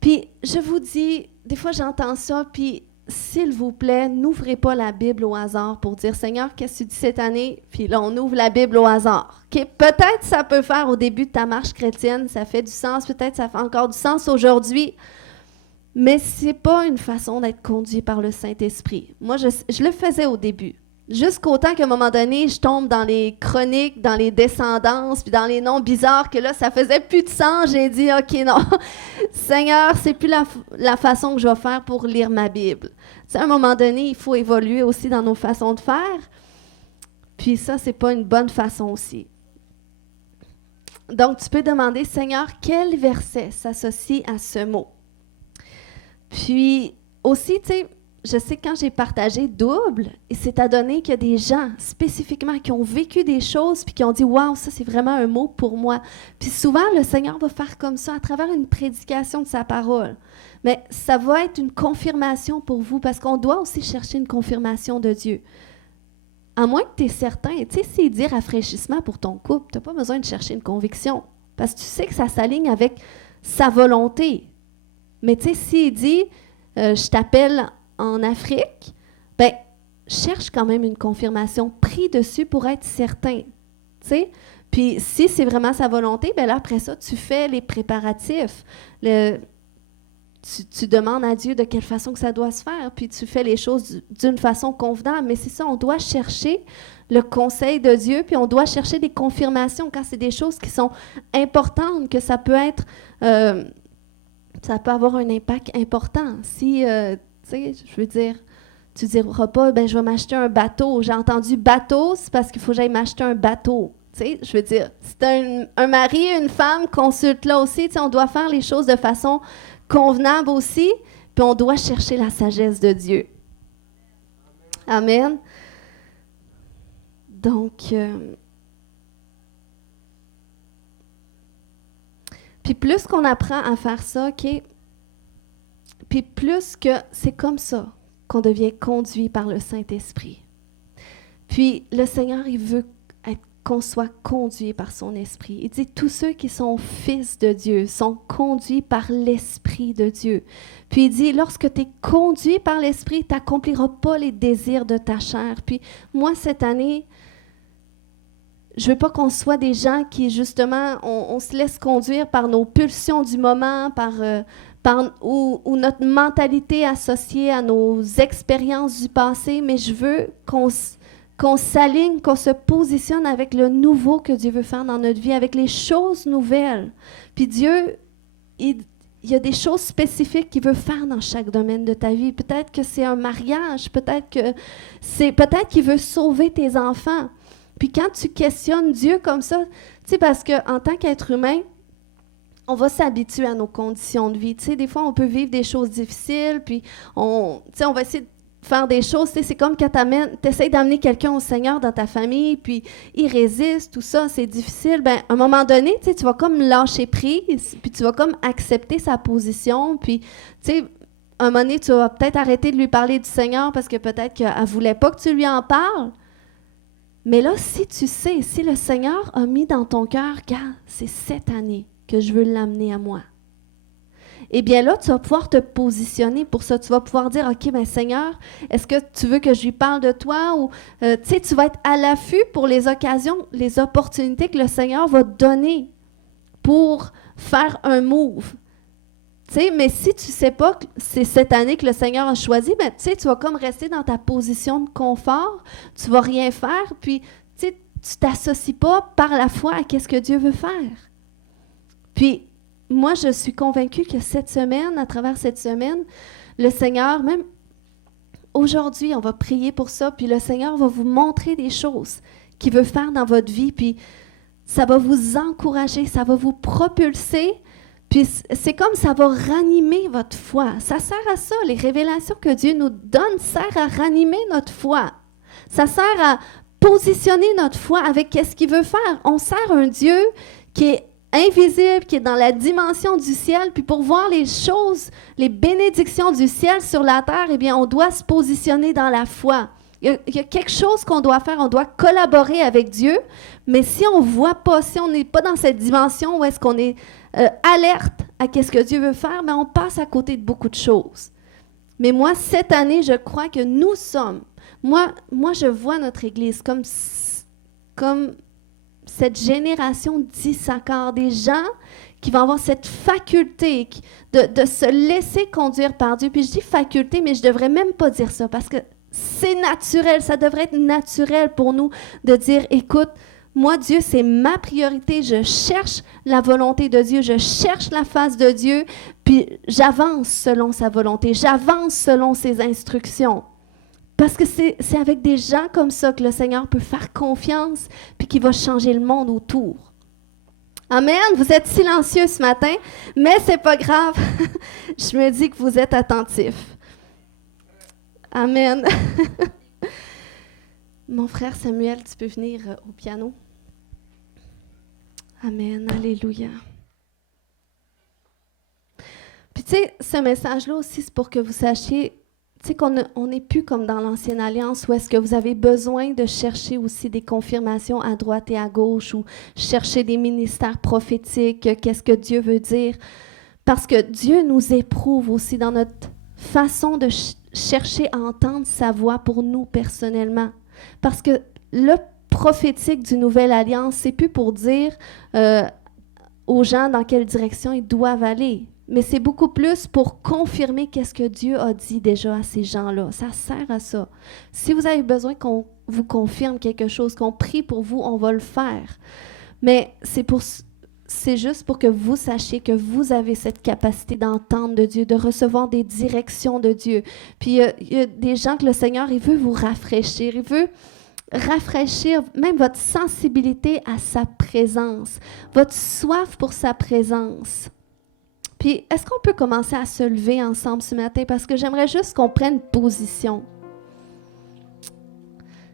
Puis, je vous dis, des fois, j'entends ça, puis s'il vous plaît, n'ouvrez pas la Bible au hasard pour dire « Seigneur, qu'est-ce que tu dis cette année? » Puis là, on ouvre la Bible au hasard. Okay? Peut-être ça peut faire au début de ta marche chrétienne, ça fait du sens, peut-être ça fait encore du sens aujourd'hui, mais ce n'est pas une façon d'être conduit par le Saint-Esprit. Moi, je le faisais au début. Jusqu'au temps qu'à un moment donné, je tombe dans les chroniques, dans les descendances, puis dans les noms bizarres, que là, ça faisait plus de sens. J'ai dit, OK, non, Seigneur, c'est plus la façon que je vais faire pour lire ma Bible. Tu sais, à un moment donné, il faut évoluer aussi dans nos façons de faire. Puis ça, c'est pas une bonne façon aussi. Donc, tu peux demander, Seigneur, quel verset s'associe à ce mot? Puis aussi, tu sais, je sais que quand j'ai partagé double, et c'est à donner qu'il y a des gens spécifiquement qui ont vécu des choses puis qui ont dit « Wow, ça c'est vraiment un mot pour moi ». Puis souvent, le Seigneur va faire comme ça à travers une prédication de sa parole. Mais ça va être une confirmation pour vous parce qu'on doit aussi chercher une confirmation de Dieu. À moins que tu es certain, tu sais, s'il dit rafraîchissement pour ton couple, tu n'as pas besoin de chercher une conviction parce que tu sais que ça s'aligne avec sa volonté. Mais tu sais, s'il dit je t'appelle en Afrique, ben cherche quand même une confirmation, prie dessus pour être certain, tu sais. Puis si c'est vraiment sa volonté, ben là après ça, tu fais les préparatifs, tu demandes à Dieu de quelle façon que ça doit se faire, puis tu fais les choses d'une façon convenable. Mais c'est ça, on doit chercher le conseil de Dieu, puis on doit chercher des confirmations quand c'est des choses qui sont importantes, que ça peut être Ça peut avoir un impact important. Si, tu sais, je veux dire, tu ne diras pas, ben, je vais m'acheter un bateau. J'ai entendu bateau, c'est parce qu'il faut que j'aille m'acheter un bateau. Tu sais, je veux dire, si tu as un mari et une femme, consulte-là aussi. Tu sais, on doit faire les choses de façon convenable aussi, puis on doit chercher la sagesse de Dieu. Amen. Donc, puis plus qu'on apprend à faire ça, OK, puis plus que c'est comme ça qu'on devient conduit par le Saint-Esprit. Puis le Seigneur, il veut qu'on soit conduit par son Esprit. Il dit, tous ceux qui sont fils de Dieu sont conduits par l'Esprit de Dieu. Puis il dit, lorsque tu es conduit par l'Esprit, tu n'accompliras pas les désirs de ta chair. Puis moi, cette année, je ne veux pas qu'on soit des gens qui, justement, on se laisse conduire par nos pulsions du moment, ou notre mentalité associée à nos expériences du passé, mais je veux qu'on s'aligne, qu'on se positionne avec le nouveau que Dieu veut faire dans notre vie, avec les choses nouvelles. Puis Dieu, il y a des choses spécifiques qu'il veut faire dans chaque domaine de ta vie. Peut-être que c'est un mariage, peut-être qu'il veut sauver tes enfants. Puis quand tu questionnes Dieu comme ça, tu sais, parce qu'en tant qu'être humain, on va s'habituer à nos conditions de vie. Tu sais, des fois, on peut vivre des choses difficiles, puis on va essayer de faire des choses. Tu sais, c'est comme quand tu essaies d'amener quelqu'un au Seigneur dans ta famille, puis il résiste, tout ça, c'est difficile. Bien, à un moment donné, tu sais, tu vas comme lâcher prise, puis tu vas comme accepter sa position, puis, tu sais, à un moment donné, tu vas peut-être arrêter de lui parler du Seigneur parce que peut-être qu'elle ne voulait pas que tu lui en parles. Mais là, si tu sais, si le Seigneur a mis dans ton cœur, regarde, c'est cette année que je veux l'amener à moi. Eh bien là, tu vas pouvoir te positionner pour ça. Tu vas pouvoir dire, OK, bien Seigneur, est-ce que tu veux que je lui parle de toi? Ou, tu sais, tu vas être à l'affût pour les occasions, les opportunités que le Seigneur va te donner pour faire un move. Tu sais, mais si tu ne sais pas que c'est cette année que le Seigneur a choisi, ben, tu sais, tu vas comme rester dans ta position de confort, tu ne vas rien faire, puis tu ne t'associes pas par la foi à ce que Dieu veut faire. Puis, moi, je suis convaincue que cette semaine, à travers cette semaine, le Seigneur, même aujourd'hui, on va prier pour ça, puis le Seigneur va vous montrer des choses qu'il veut faire dans votre vie, puis ça va vous encourager, ça va vous propulser. Puis c'est comme ça va ranimer votre foi. Ça sert à ça. Les révélations que Dieu nous donne servent à ranimer notre foi. Ça sert à positionner notre foi avec ce qu'il veut faire. On sert un Dieu qui est invisible, qui est dans la dimension du ciel. Puis pour voir les choses, les bénédictions du ciel sur la terre, eh bien, on doit se positionner dans la foi. Il y a quelque chose qu'on doit faire. On doit collaborer avec Dieu. Mais si on ne voit pas, si on n'est pas dans cette dimension où est-ce qu'on est alerte à ce que Dieu veut faire, mais on passe à côté de beaucoup de choses. Mais moi, cette année, je crois que nous sommes, moi je vois notre Église comme cette génération d'Issachar, des gens qui vont avoir cette faculté de se laisser conduire par Dieu. Puis je dis faculté, mais je ne devrais même pas dire ça, parce que c'est naturel, ça devrait être naturel pour nous de dire, écoute, moi, Dieu, c'est ma priorité. Je cherche la volonté de Dieu. Je cherche la face de Dieu. Puis j'avance selon sa volonté. J'avance selon ses instructions. Parce que c'est avec des gens comme ça que le Seigneur peut faire confiance puis qu'il va changer le monde autour. Amen. Vous êtes silencieux ce matin, mais c'est pas grave. Je me dis que vous êtes attentifs. Amen. Mon frère Samuel, tu peux venir au piano. Amen, alléluia. Puis tu sais, ce message-là aussi, c'est pour que vous sachiez, tu sais, qu'on n'est plus comme dans l'Ancienne Alliance où est-ce que vous avez besoin de chercher aussi des confirmations à droite et à gauche ou chercher des ministères prophétiques, qu'est-ce que Dieu veut dire. Parce que Dieu nous éprouve aussi dans notre façon de chercher à entendre sa voix pour nous personnellement. Parce que le prophétique du Nouvelle Alliance, c'est plus pour dire aux gens dans quelle direction ils doivent aller, mais c'est beaucoup plus pour confirmer qu'est-ce que Dieu a dit déjà à ces gens-là. Ça sert à ça. Si vous avez besoin qu'on vous confirme quelque chose, qu'on prie pour vous, on va le faire. Mais c'est pour c'est juste pour que vous sachiez que vous avez cette capacité d'entendre de Dieu, de recevoir des directions de Dieu. Puis il y a des gens que le Seigneur, il veut vous rafraîchir. Il veut rafraîchir même votre sensibilité à sa présence, votre soif pour sa présence. Puis, est-ce qu'on peut commencer à se lever ensemble ce matin? Parce que j'aimerais juste qu'on prenne position.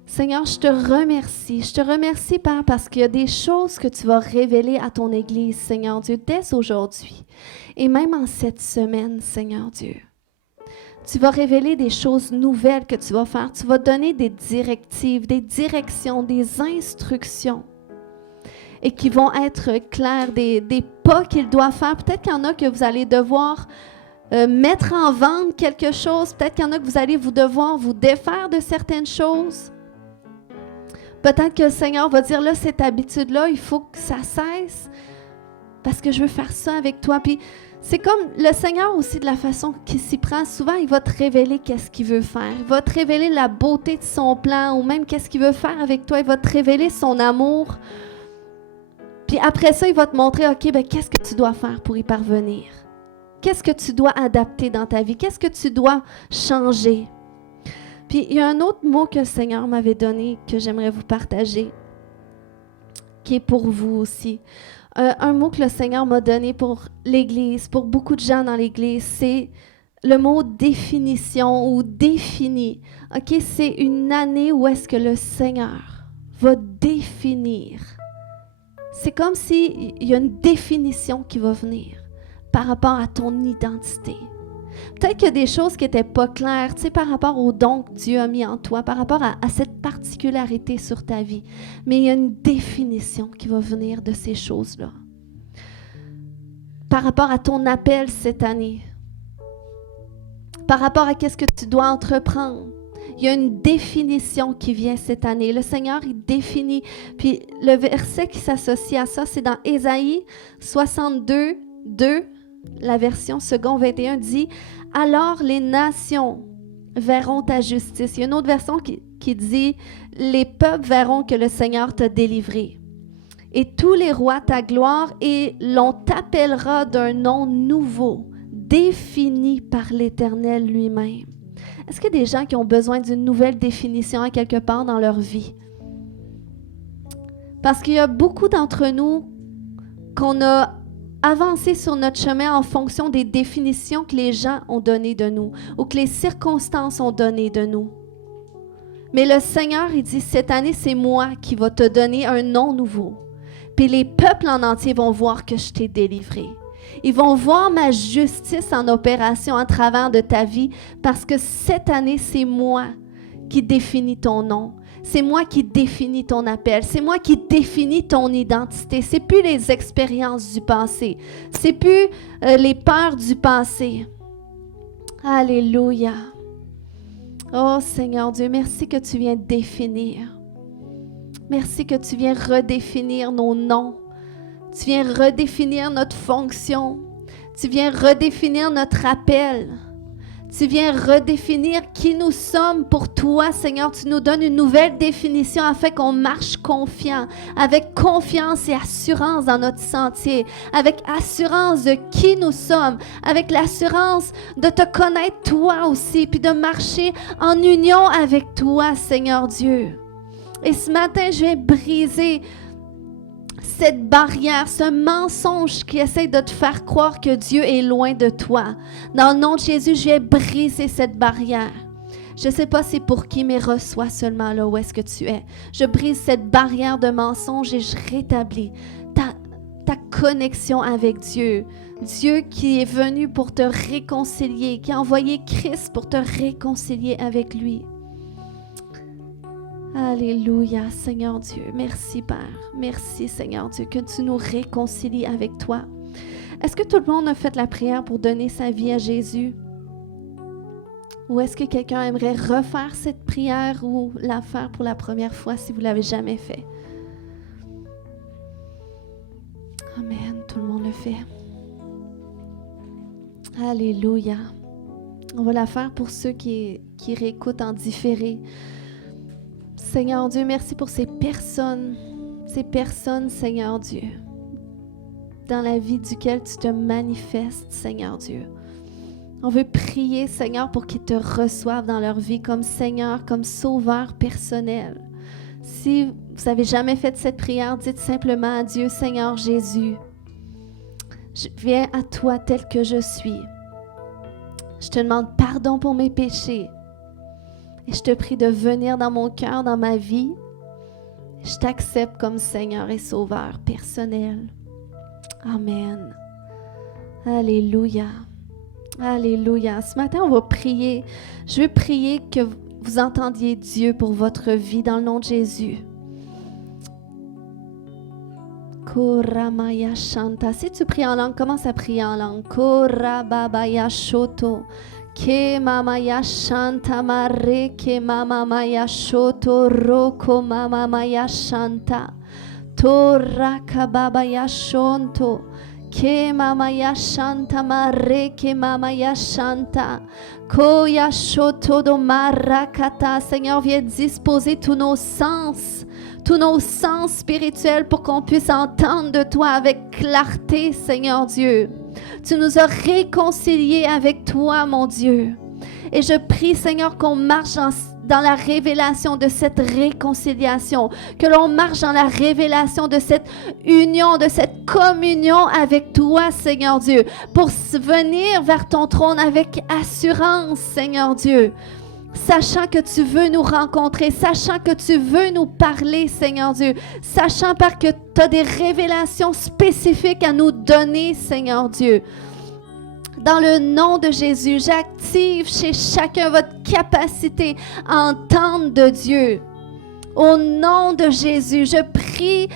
Seigneur, je te remercie. Je te remercie, Père, parce qu'il y a des choses que tu vas révéler à ton Église, Seigneur Dieu, dès aujourd'hui. Et même en cette semaine, Seigneur Dieu. Tu vas révéler des choses nouvelles que tu vas faire. Tu vas donner des directives, des directions, des instructions. Et qui vont être clairs, des pas qu'il doit faire. Peut-être qu'il y en a que vous allez devoir mettre en vente quelque chose. Peut-être qu'il y en a que vous allez devoir vous défaire de certaines choses. Peut-être que le Seigneur va dire, là, cette habitude-là, il faut que ça cesse parce que je veux faire ça avec toi. Puis c'est comme le Seigneur aussi, de la façon qu'il s'y prend. Souvent, il va te révéler qu'est-ce qu'il veut faire. Il va te révéler la beauté de son plan ou même qu'est-ce qu'il veut faire avec toi. Il va te révéler son amour. Puis après ça, il va te montrer, OK, ben qu'est-ce que tu dois faire pour y parvenir? Qu'est-ce que tu dois adapter dans ta vie? Qu'est-ce que tu dois changer? Puis il y a un autre mot que le Seigneur m'avait donné que j'aimerais vous partager, qui est pour vous aussi. Un mot que le Seigneur m'a donné pour l'Église, pour beaucoup de gens dans l'Église, c'est le mot définition ou défini. OK, c'est une année où est-ce que le Seigneur va définir. C'est comme s'il y a une définition qui va venir par rapport à ton identité. Peut-être qu'il y a des choses qui n'étaient pas claires, tu sais, par rapport au don que Dieu a mis en toi, par rapport à cette particularité sur ta vie. Mais il y a une définition qui va venir de ces choses-là. Par rapport à ton appel cette année. Par rapport à qu'est-ce que tu dois entreprendre. Il y a une définition qui vient cette année. Le Seigneur, il définit. Puis le verset qui s'associe à ça, c'est dans Ésaïe 62, 2. La version second 21 dit « Alors les nations verront ta justice ». Il y a une autre version qui dit « Les peuples verront que le Seigneur t'a délivré. Et tous les rois ta gloire, et l'on t'appellera d'un nom nouveau, défini par l'Éternel lui-même. » Est-ce qu'il y a des gens qui ont besoin d'une nouvelle définition à quelque part dans leur vie? Parce qu'il y a beaucoup d'entre nous qu'on a avancé sur notre chemin en fonction des définitions que les gens ont données de nous ou que les circonstances ont données de nous. Mais le Seigneur, il dit, cette année, c'est moi qui va te donner un nom nouveau. Puis les peuples en entier vont voir que je t'ai délivré. Ils vont voir ma justice en opération à travers de ta vie parce que cette année, c'est moi qui définis ton nom. C'est moi qui définis ton appel. C'est moi qui définis ton identité. C'est plus les expériences du passé. C'est plus les peurs du passé. Alléluia. Oh Seigneur Dieu, merci que tu viens définir. Merci que tu viens redéfinir nos noms. Tu viens redéfinir notre fonction. Tu viens redéfinir notre appel. Tu viens redéfinir qui nous sommes pour toi, Seigneur. Tu nous donnes une nouvelle définition afin qu'on marche confiant, avec confiance et assurance dans notre sentier, avec assurance de qui nous sommes, avec l'assurance de te connaître toi aussi, puis de marcher en union avec toi, Seigneur Dieu. Et ce matin, je viens briser cette barrière, ce mensonge qui essaie de te faire croire que Dieu est loin de toi. Dans le nom de Jésus, je viens briser cette barrière. Je ne sais pas c'est pour qui, mais reçois seulement là où est-ce que tu es. Je brise cette barrière de mensonge et je rétablis ta connexion avec Dieu. Dieu qui est venu pour te réconcilier, qui a envoyé Christ pour te réconcilier avec lui. Alléluia, Seigneur Dieu. Merci, Père. Merci, Seigneur Dieu, que tu nous réconcilies avec toi. Est-ce que tout le monde a fait la prière pour donner sa vie à Jésus? Ou est-ce que quelqu'un aimerait refaire cette prière ou la faire pour la première fois si vous ne l'avez jamais fait? Amen, tout le monde le fait. Alléluia. On va la faire pour ceux qui réécoutent en différé. Seigneur Dieu, merci pour ces personnes, Seigneur Dieu, dans la vie duquel tu te manifestes, Seigneur Dieu. On veut prier, Seigneur, pour qu'ils te reçoivent dans leur vie comme Seigneur, comme Sauveur personnel. Si vous n'avez jamais fait cette prière, dites simplement à Dieu, Seigneur Jésus, je viens à toi tel que je suis. Je te demande pardon pour mes péchés. Et je te prie de venir dans mon cœur, dans ma vie. Je t'accepte comme Seigneur et Sauveur personnel. Amen. Alléluia. Alléluia. Ce matin, on va prier. Je veux prier que vous entendiez Dieu pour votre vie dans le nom de Jésus. Koramaya Shanta. Si tu pries en langue, commence à prier en langue. Korababaya Shoto. Ke mamaya Shanta Mare. Ke mamaya Shoto. Roko mamaya Shanta. Torakababaya Shonto. Ke mamaya Shanta Mare. Ke mamaya Shanta. Koya Shoto do Marakata. Seigneur, viens disposer tous nos sens spirituels pour qu'on puisse entendre de toi avec clarté, Seigneur Dieu. Tu nous as réconciliés avec toi, mon Dieu. Et je prie, Seigneur, qu'on marche dans la révélation de cette réconciliation, que l'on marche dans la révélation de cette union, de cette communion avec toi, Seigneur Dieu, pour venir vers ton trône avec assurance, Seigneur Dieu. Sachant que tu veux nous rencontrer, sachant que tu veux nous parler, Seigneur Dieu, sachant que tu as des révélations spécifiques à nous donner, Seigneur Dieu. Dans le nom de Jésus, j'active chez chacun votre capacité à entendre de Dieu. Au nom de Jésus, je prie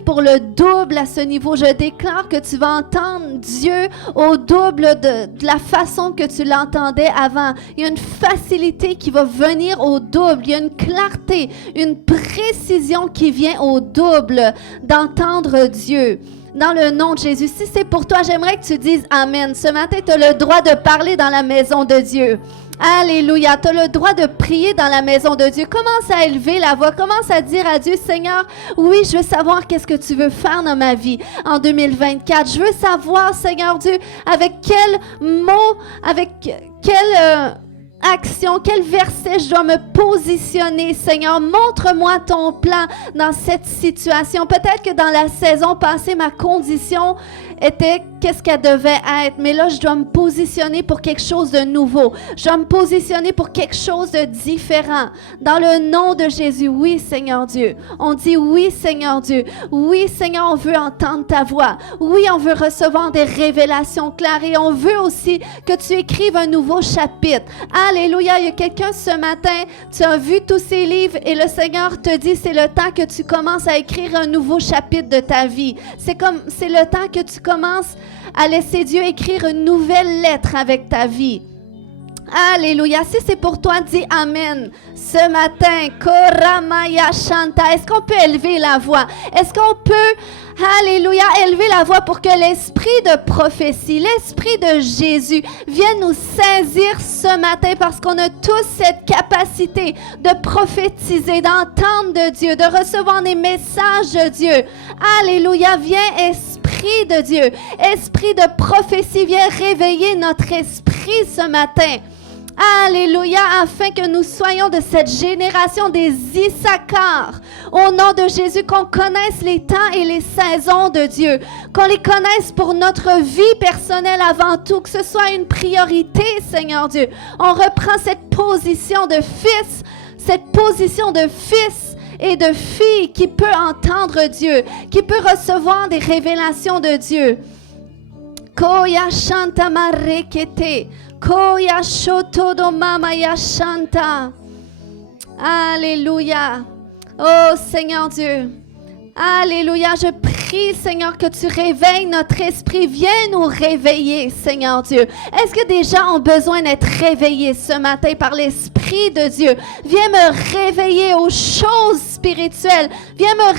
pour le double à ce niveau. Je déclare que tu vas entendre Dieu au double de la façon que tu l'entendais avant. Il y a une facilité qui va venir au double. Il y a une clarté, une précision qui vient au double d'entendre Dieu. Dans le nom de Jésus, si c'est pour toi, j'aimerais que tu dises Amen. Ce matin, tu as le droit de parler dans la maison de Dieu. Alléluia. Tu as le droit de prier dans la maison de Dieu. Commence à élever la voix. Commence à dire à Dieu, Seigneur, oui, je veux savoir qu'est-ce que tu veux faire dans ma vie en 2024. Je veux savoir, Seigneur Dieu, avec quel mot, avec quel action, quel verset je dois me positionner, Seigneur. Montre-moi ton plan dans cette situation. Peut-être que dans la saison passée, ma condition était qu'est-ce qu'elle devait être. Mais là, je dois me positionner pour quelque chose de nouveau. Je dois me positionner pour quelque chose de différent. Dans le nom de Jésus, oui, Seigneur Dieu. On dit oui, Seigneur Dieu. Oui, Seigneur, on veut entendre ta voix. Oui, on veut recevoir des révélations claires. Et on veut aussi que tu écrives un nouveau chapitre. Alléluia. Il y a quelqu'un ce matin, tu as vu tous ces livres et le Seigneur te dit, c'est le temps que tu commences à écrire un nouveau chapitre de ta vie. C'est le temps que tu commences à laisser Dieu écrire une nouvelle lettre avec ta vie. Alléluia. Si c'est pour toi, dis Amen. Ce matin, Koramaya Shanta. Est-ce qu'on peut élever la voix? Est-ce qu'on peut, alléluia, élever la voix pour que l'esprit de prophétie, l'esprit de Jésus vienne nous saisir ce matin parce qu'on a tous cette capacité de prophétiser, d'entendre de Dieu, de recevoir des messages de Dieu. Alléluia. Viens, esprit de Dieu, esprit de prophétie, viens réveiller notre esprit ce matin. Alléluia, afin que nous soyons de cette génération des Issachar. Au nom de Jésus, qu'on connaisse les temps et les saisons de Dieu. Qu'on les connaisse pour notre vie personnelle avant tout. Que ce soit une priorité, Seigneur Dieu. On reprend cette position de fils, et de fille qui peut entendre Dieu, qui peut recevoir des révélations de Dieu. Koya Shanta Marekete. Koya shoto do mama ya shanta. Alléluia. Oh Seigneur Dieu. Alléluia. Je prie, Seigneur, que tu réveilles notre esprit. Viens nous réveiller, Seigneur Dieu. Est-ce que des gens ont besoin d'être réveillés ce matin par l'Esprit de Dieu? Viens me réveiller aux choses spirituelles. Viens me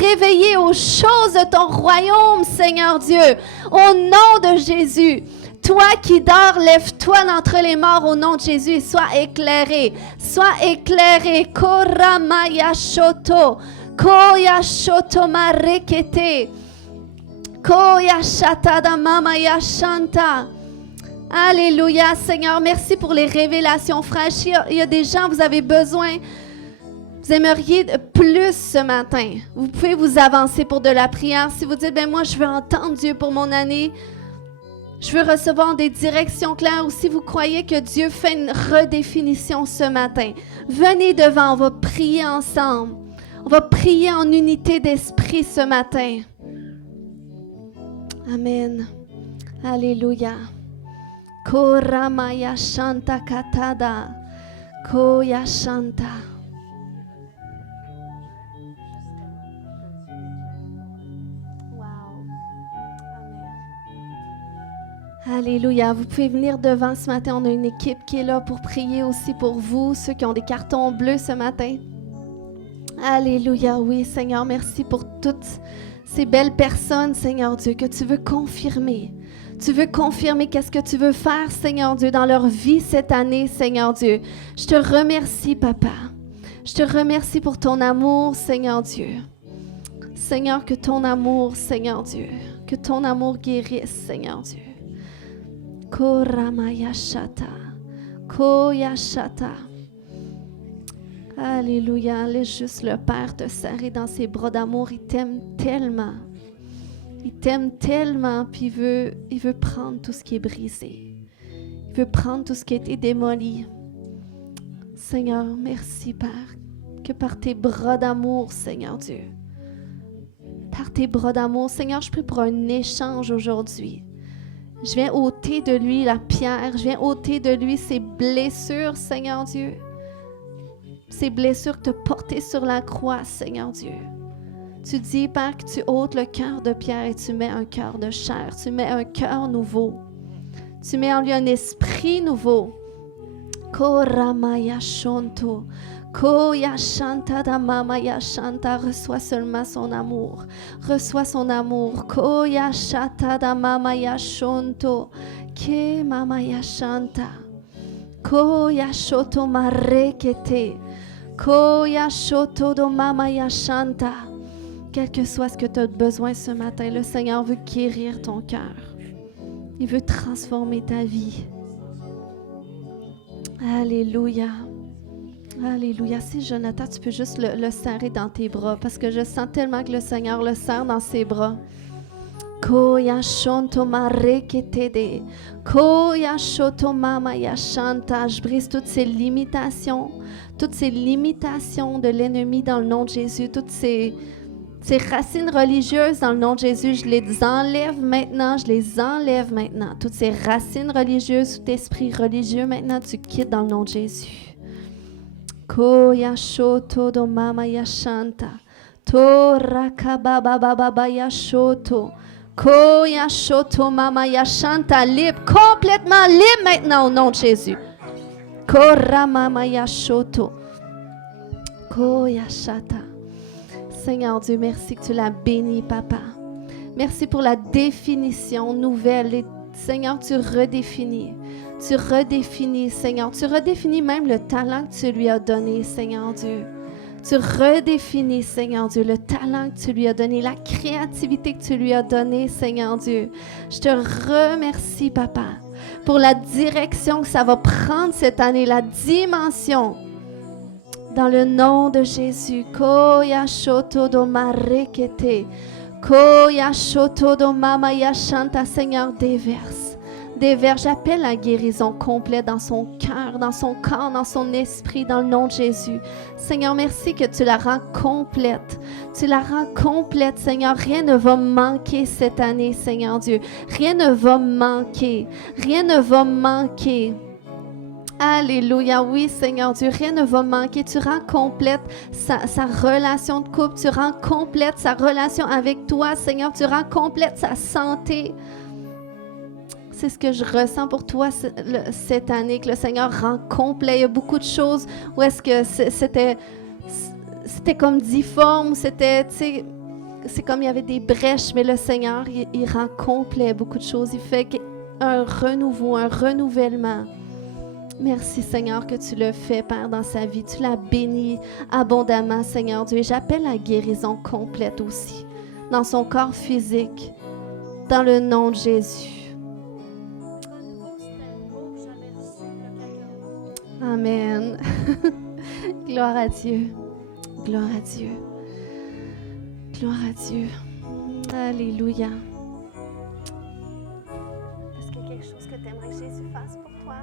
réveiller aux choses de ton royaume, Seigneur Dieu. Au nom de Jésus. Toi qui dors, lève-toi d'entre les morts au nom de Jésus et sois éclairé. Sois éclairé. Koramaya shoto. Koya shoto marekete. Koya shata da mama ya shanta. Alléluia, Seigneur. Merci pour les révélations fraîches. Il y a des gens, vous avez besoin, vous aimeriez plus ce matin. Vous pouvez vous avancer pour de la prière. Si vous dites, moi, je veux entendre Dieu pour mon année. Je veux recevoir des directions claires. Ou si vous croyez que Dieu fait une redéfinition ce matin, venez devant, on va prier ensemble. On va prier en unité d'esprit ce matin. Amen. Alléluia. Koramaya shanta katada. Koya shanta. Wow. Amen. Alléluia. Vous pouvez venir devant ce matin. On a une équipe qui est là pour prier aussi pour vous, ceux qui ont des cartons bleus ce matin. Alléluia. Oui, Seigneur, merci pour toutes ces belles personnes, Seigneur Dieu, que tu veux confirmer. Tu veux confirmer qu'est-ce que tu veux faire, Seigneur Dieu, dans leur vie cette année, Seigneur Dieu. Je te remercie, Papa. Je te remercie pour ton amour, Seigneur Dieu. Seigneur, que ton amour, Seigneur Dieu, que ton amour guérisse, Seigneur Dieu. Koramaya shata, koya shata. Alléluia, laisse juste le Père te serrer dans ses bras d'amour. Il t'aime tellement. Il t'aime tellement, puis il veut prendre tout ce qui est brisé. Il veut prendre tout ce qui a été démoli. Seigneur, merci, Père, que par tes bras d'amour, Seigneur Dieu, par tes bras d'amour, Seigneur, je prie pour un échange aujourd'hui. Je viens ôter de lui la pierre, je viens ôter de lui ses blessures, Seigneur Dieu. Ces blessures que tu as portées sur la croix, Seigneur Dieu. Tu dis, Père, que tu ôtes le cœur de pierre et tu mets un cœur de chair. Tu mets un cœur nouveau. Tu mets en lui un esprit nouveau. Koramaya shonto. Koya shanta da mama ya shanta. Reçois seulement son amour. Reçois son amour. Koya shata da mama ya shonto. Ke mama ya shanta. Koya shoto marekete. Koya shoto do mama ya shanta. Quel que soit ce que tu as besoin ce matin, le Seigneur veut guérir ton cœur. Il veut transformer ta vie. Alléluia. Alléluia. Si Jonathan, tu peux juste le serrer dans tes bras parce que je sens tellement que le Seigneur le serre dans ses bras. Koya shonto marekete. Koya shoto mama ya shanta. Je brise toutes ces limitations de l'ennemi dans le nom de Jésus, toutes ces racines religieuses dans le nom de Jésus, je les enlève maintenant. Toutes ces racines religieuses, tout esprit religieux, maintenant, tu quittes dans le nom de Jésus. Koya shoto do mama ya shanta. Toraka baba baba ya shoto. Koya shoto mama ya shanta. Libre, complètement libre maintenant au nom de Jésus. Kora mama ya shoto. Koya shata. Seigneur Dieu, merci que tu l'as béni, Papa. Merci pour la définition nouvelle. Et Seigneur, tu redéfinis, Seigneur. Tu redéfinis même le talent que tu lui as donné, Seigneur Dieu. Tu redéfinis, Seigneur Dieu, le talent que tu lui as donné, la créativité que tu lui as donnée, Seigneur Dieu. Je te remercie, Papa, pour la direction que ça va prendre cette année, la dimension. Dans le nom de Jésus, Koya shoto do marekete, Koya shoto do mama ya shanta, Seigneur, déverse. J'appelle la guérison complète dans son cœur, dans son corps, dans son esprit, dans le nom de Jésus. Seigneur, merci que tu la rends complète. Tu la rends complète, Seigneur. Rien ne va manquer cette année, Seigneur Dieu. Rien ne va manquer. Alléluia, oui Seigneur Dieu, rien ne va manquer. Tu rends complète sa relation de couple, tu rends complète sa relation avec toi, Seigneur, tu rends complète sa santé. C'est ce que je ressens pour toi cette année, que le Seigneur rend complet. Il y a beaucoup de choses où est-ce que c'était comme difforme, c'est comme il y avait des brèches, mais le Seigneur, il rend complet beaucoup de choses. Il fait un renouveau, un renouvellement. Merci, Seigneur, que tu le fais, Père, dans sa vie. Tu l'as béni abondamment, Seigneur Dieu. Et j'appelle la guérison complète aussi, dans son corps physique. Dans le nom de Jésus. Amen. Gloire à Dieu. Gloire à Dieu. Gloire à Dieu. Alléluia. Est-ce qu'il y a quelque chose que tu aimerais que Jésus fasse pour toi?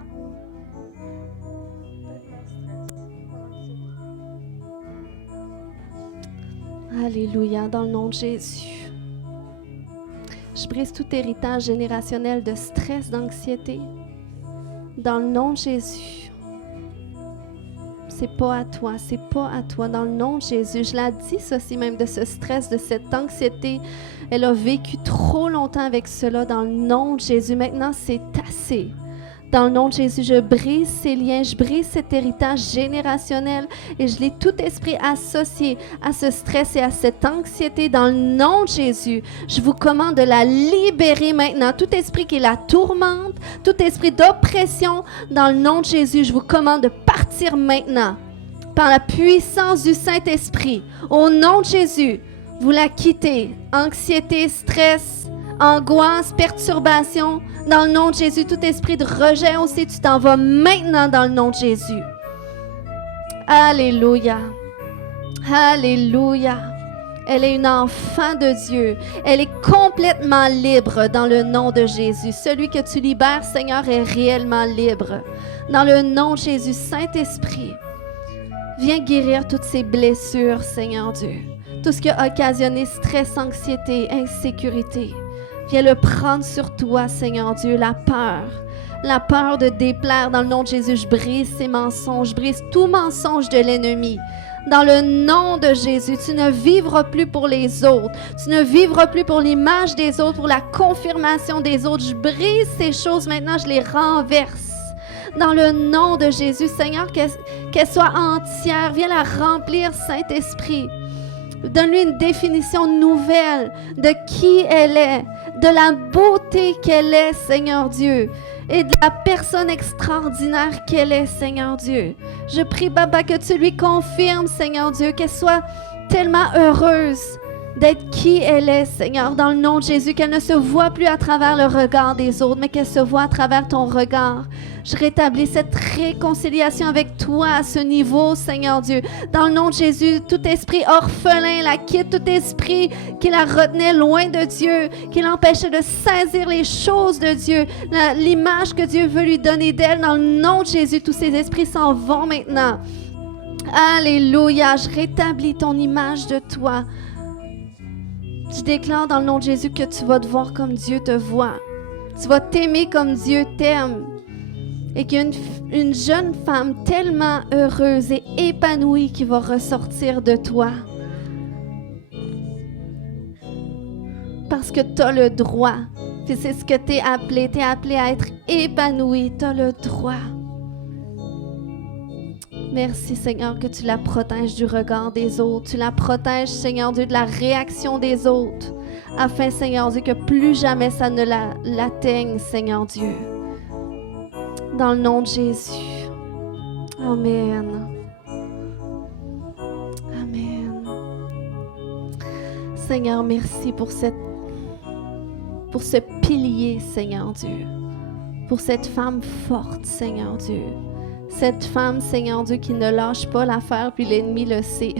Alléluia, dans le nom de Jésus. Je brise tout héritage générationnel de stress, d'anxiété. Dans le nom de Jésus. C'est pas à toi, c'est pas à toi. Dans le nom de Jésus, je l'ai dit ceci même, de ce stress, de cette anxiété. Elle a vécu trop longtemps avec cela. Dans le nom de Jésus, maintenant c'est assez. Dans le nom de Jésus, je brise ces liens, je brise cet héritage générationnel et je l'ai tout esprit associé à ce stress et à cette anxiété. Dans le nom de Jésus, je vous commande de la libérer maintenant. Tout esprit qui la tourmente, tout esprit d'oppression, dans le nom de Jésus, je vous commande de partir maintenant par la puissance du Saint-Esprit. Au nom de Jésus, vous la quittez. Anxiété, stress, angoisse, perturbation. Dans le nom de Jésus, tout esprit de rejet aussi, tu t'en vas maintenant dans le nom de Jésus. Alléluia. Alléluia. Elle est une enfant de Dieu. Elle est complètement libre dans le nom de Jésus. Celui que tu libères, Seigneur, est réellement libre. Dans le nom de Jésus, Saint-Esprit, viens guérir toutes ces blessures, Seigneur Dieu. Tout ce qui a occasionné stress, anxiété, insécurité. Viens le prendre sur toi, Seigneur Dieu, la peur de déplaire. Dans le nom de Jésus, je brise ces mensonges, je brise tout mensonge de l'ennemi. Dans le nom de Jésus, tu ne vivras plus pour les autres, tu ne vivras plus pour l'image des autres, pour la confirmation des autres. Je brise ces choses maintenant, je les renverse. Dans le nom de Jésus, Seigneur, qu'elle soit entière, viens la remplir, Saint-Esprit. Donne-lui une définition nouvelle de qui elle est, de la beauté qu'elle est, Seigneur Dieu, et de la personne extraordinaire qu'elle est, Seigneur Dieu. Je prie, Baba, que tu lui confirmes, Seigneur Dieu, qu'elle soit tellement heureuse d'être qui elle est, Seigneur, dans le nom de Jésus, qu'elle ne se voit plus à travers le regard des autres, mais qu'elle se voit à travers ton regard. Je rétablis cette réconciliation avec toi à ce niveau, Seigneur Dieu. Dans le nom de Jésus, tout esprit orphelin la quitte, tout esprit qui la retenait loin de Dieu, qui l'empêchait de saisir les choses de Dieu, l'image que Dieu veut lui donner d'elle. Dans le nom de Jésus, tous ces esprits s'en vont maintenant. Alléluia, je rétablis ton image de toi. Je déclare dans le nom de Jésus que tu vas te voir comme Dieu te voit. Tu vas t'aimer comme Dieu t'aime. Et qu'il y a une jeune femme tellement heureuse et épanouie qui va ressortir de toi. Parce que tu as le droit. Puis c'est ce que tu es appelé. Tu es appelé à être épanoui. Tu as le droit. Merci, Seigneur, que tu la protèges du regard des autres. Tu la protèges, Seigneur Dieu, de la réaction des autres. Afin, Seigneur Dieu, que plus jamais ça ne l'atteigne, Seigneur Dieu. Dans le nom de Jésus. Amen. Amen. Seigneur, merci pour ce pilier, Seigneur Dieu. Pour cette femme forte, Seigneur Dieu. Cette femme, Seigneur Dieu, qui ne lâche pas l'affaire, puis l'ennemi le sait.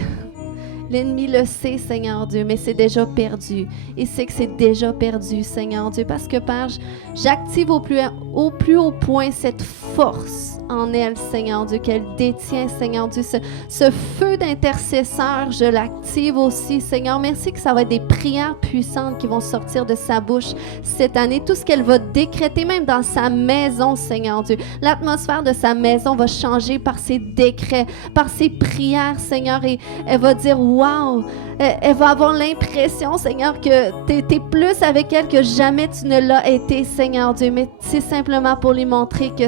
L'ennemi le sait, Seigneur Dieu, mais c'est déjà perdu. Il sait que c'est déjà perdu, Seigneur Dieu, parce que, Père, j'active au plus haut point cette force en elle, Seigneur Dieu, qu'elle détient, Seigneur Dieu. Ce feu d'intercesseur, je l'active aussi, Seigneur. Merci que ça va être des prières puissantes qui vont sortir de sa bouche cette année. Tout ce qu'elle va décréter, même dans sa maison, Seigneur Dieu. L'atmosphère de sa maison va changer par ses décrets, par ses prières, Seigneur, et elle va dire, wow! Elle va avoir l'impression, Seigneur, que tu es plus avec elle que jamais tu ne l'as été, Seigneur Dieu. Mais c'est simplement pour lui montrer que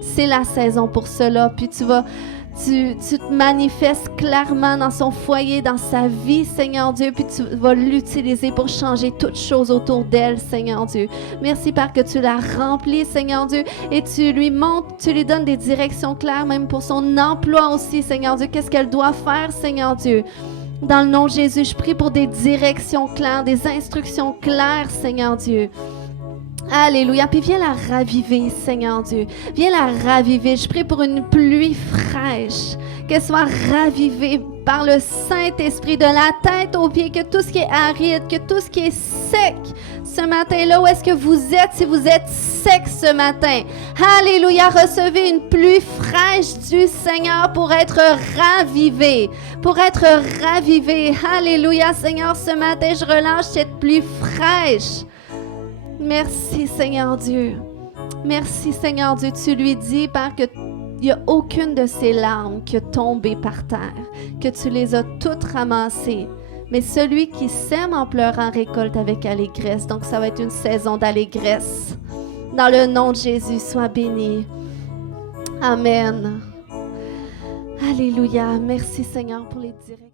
c'est la saison pour cela. Puis tu te manifestes clairement dans son foyer, dans sa vie, Seigneur Dieu. Puis tu vas l'utiliser pour changer toutes choses autour d'elle, Seigneur Dieu. Merci, Père, que tu la remplis, Seigneur Dieu. Et tu lui montres, tu lui donnes des directions claires, même pour son emploi aussi, Seigneur Dieu. Qu'est-ce qu'elle doit faire, Seigneur Dieu? Dans le nom de Jésus, je prie pour des directions claires, des instructions claires, Seigneur Dieu. Alléluia. Puis viens la raviver, Seigneur Dieu. Viens la raviver. Je prie pour une pluie fraîche, qu'elle soit ravivée par le Saint-Esprit, de la tête aux pieds, que tout ce qui est aride, que tout ce qui est sec ce matin-là, où est-ce que vous êtes, si vous êtes sec ce matin, alléluia, recevez une pluie fraîche du Seigneur pour être ravivé, alléluia, Seigneur, ce matin, je relâche cette pluie fraîche. Merci, Seigneur Dieu. Merci, Seigneur Dieu. Tu lui dis, Père, qu'il n'y a aucune de ces larmes qui est tombée par terre, que tu les as toutes ramassées. Mais celui qui sème en pleurant récolte avec allégresse. Donc, ça va être une saison d'allégresse. Dans le nom de Jésus, sois béni. Amen. Alléluia. Merci, Seigneur, pour les directs.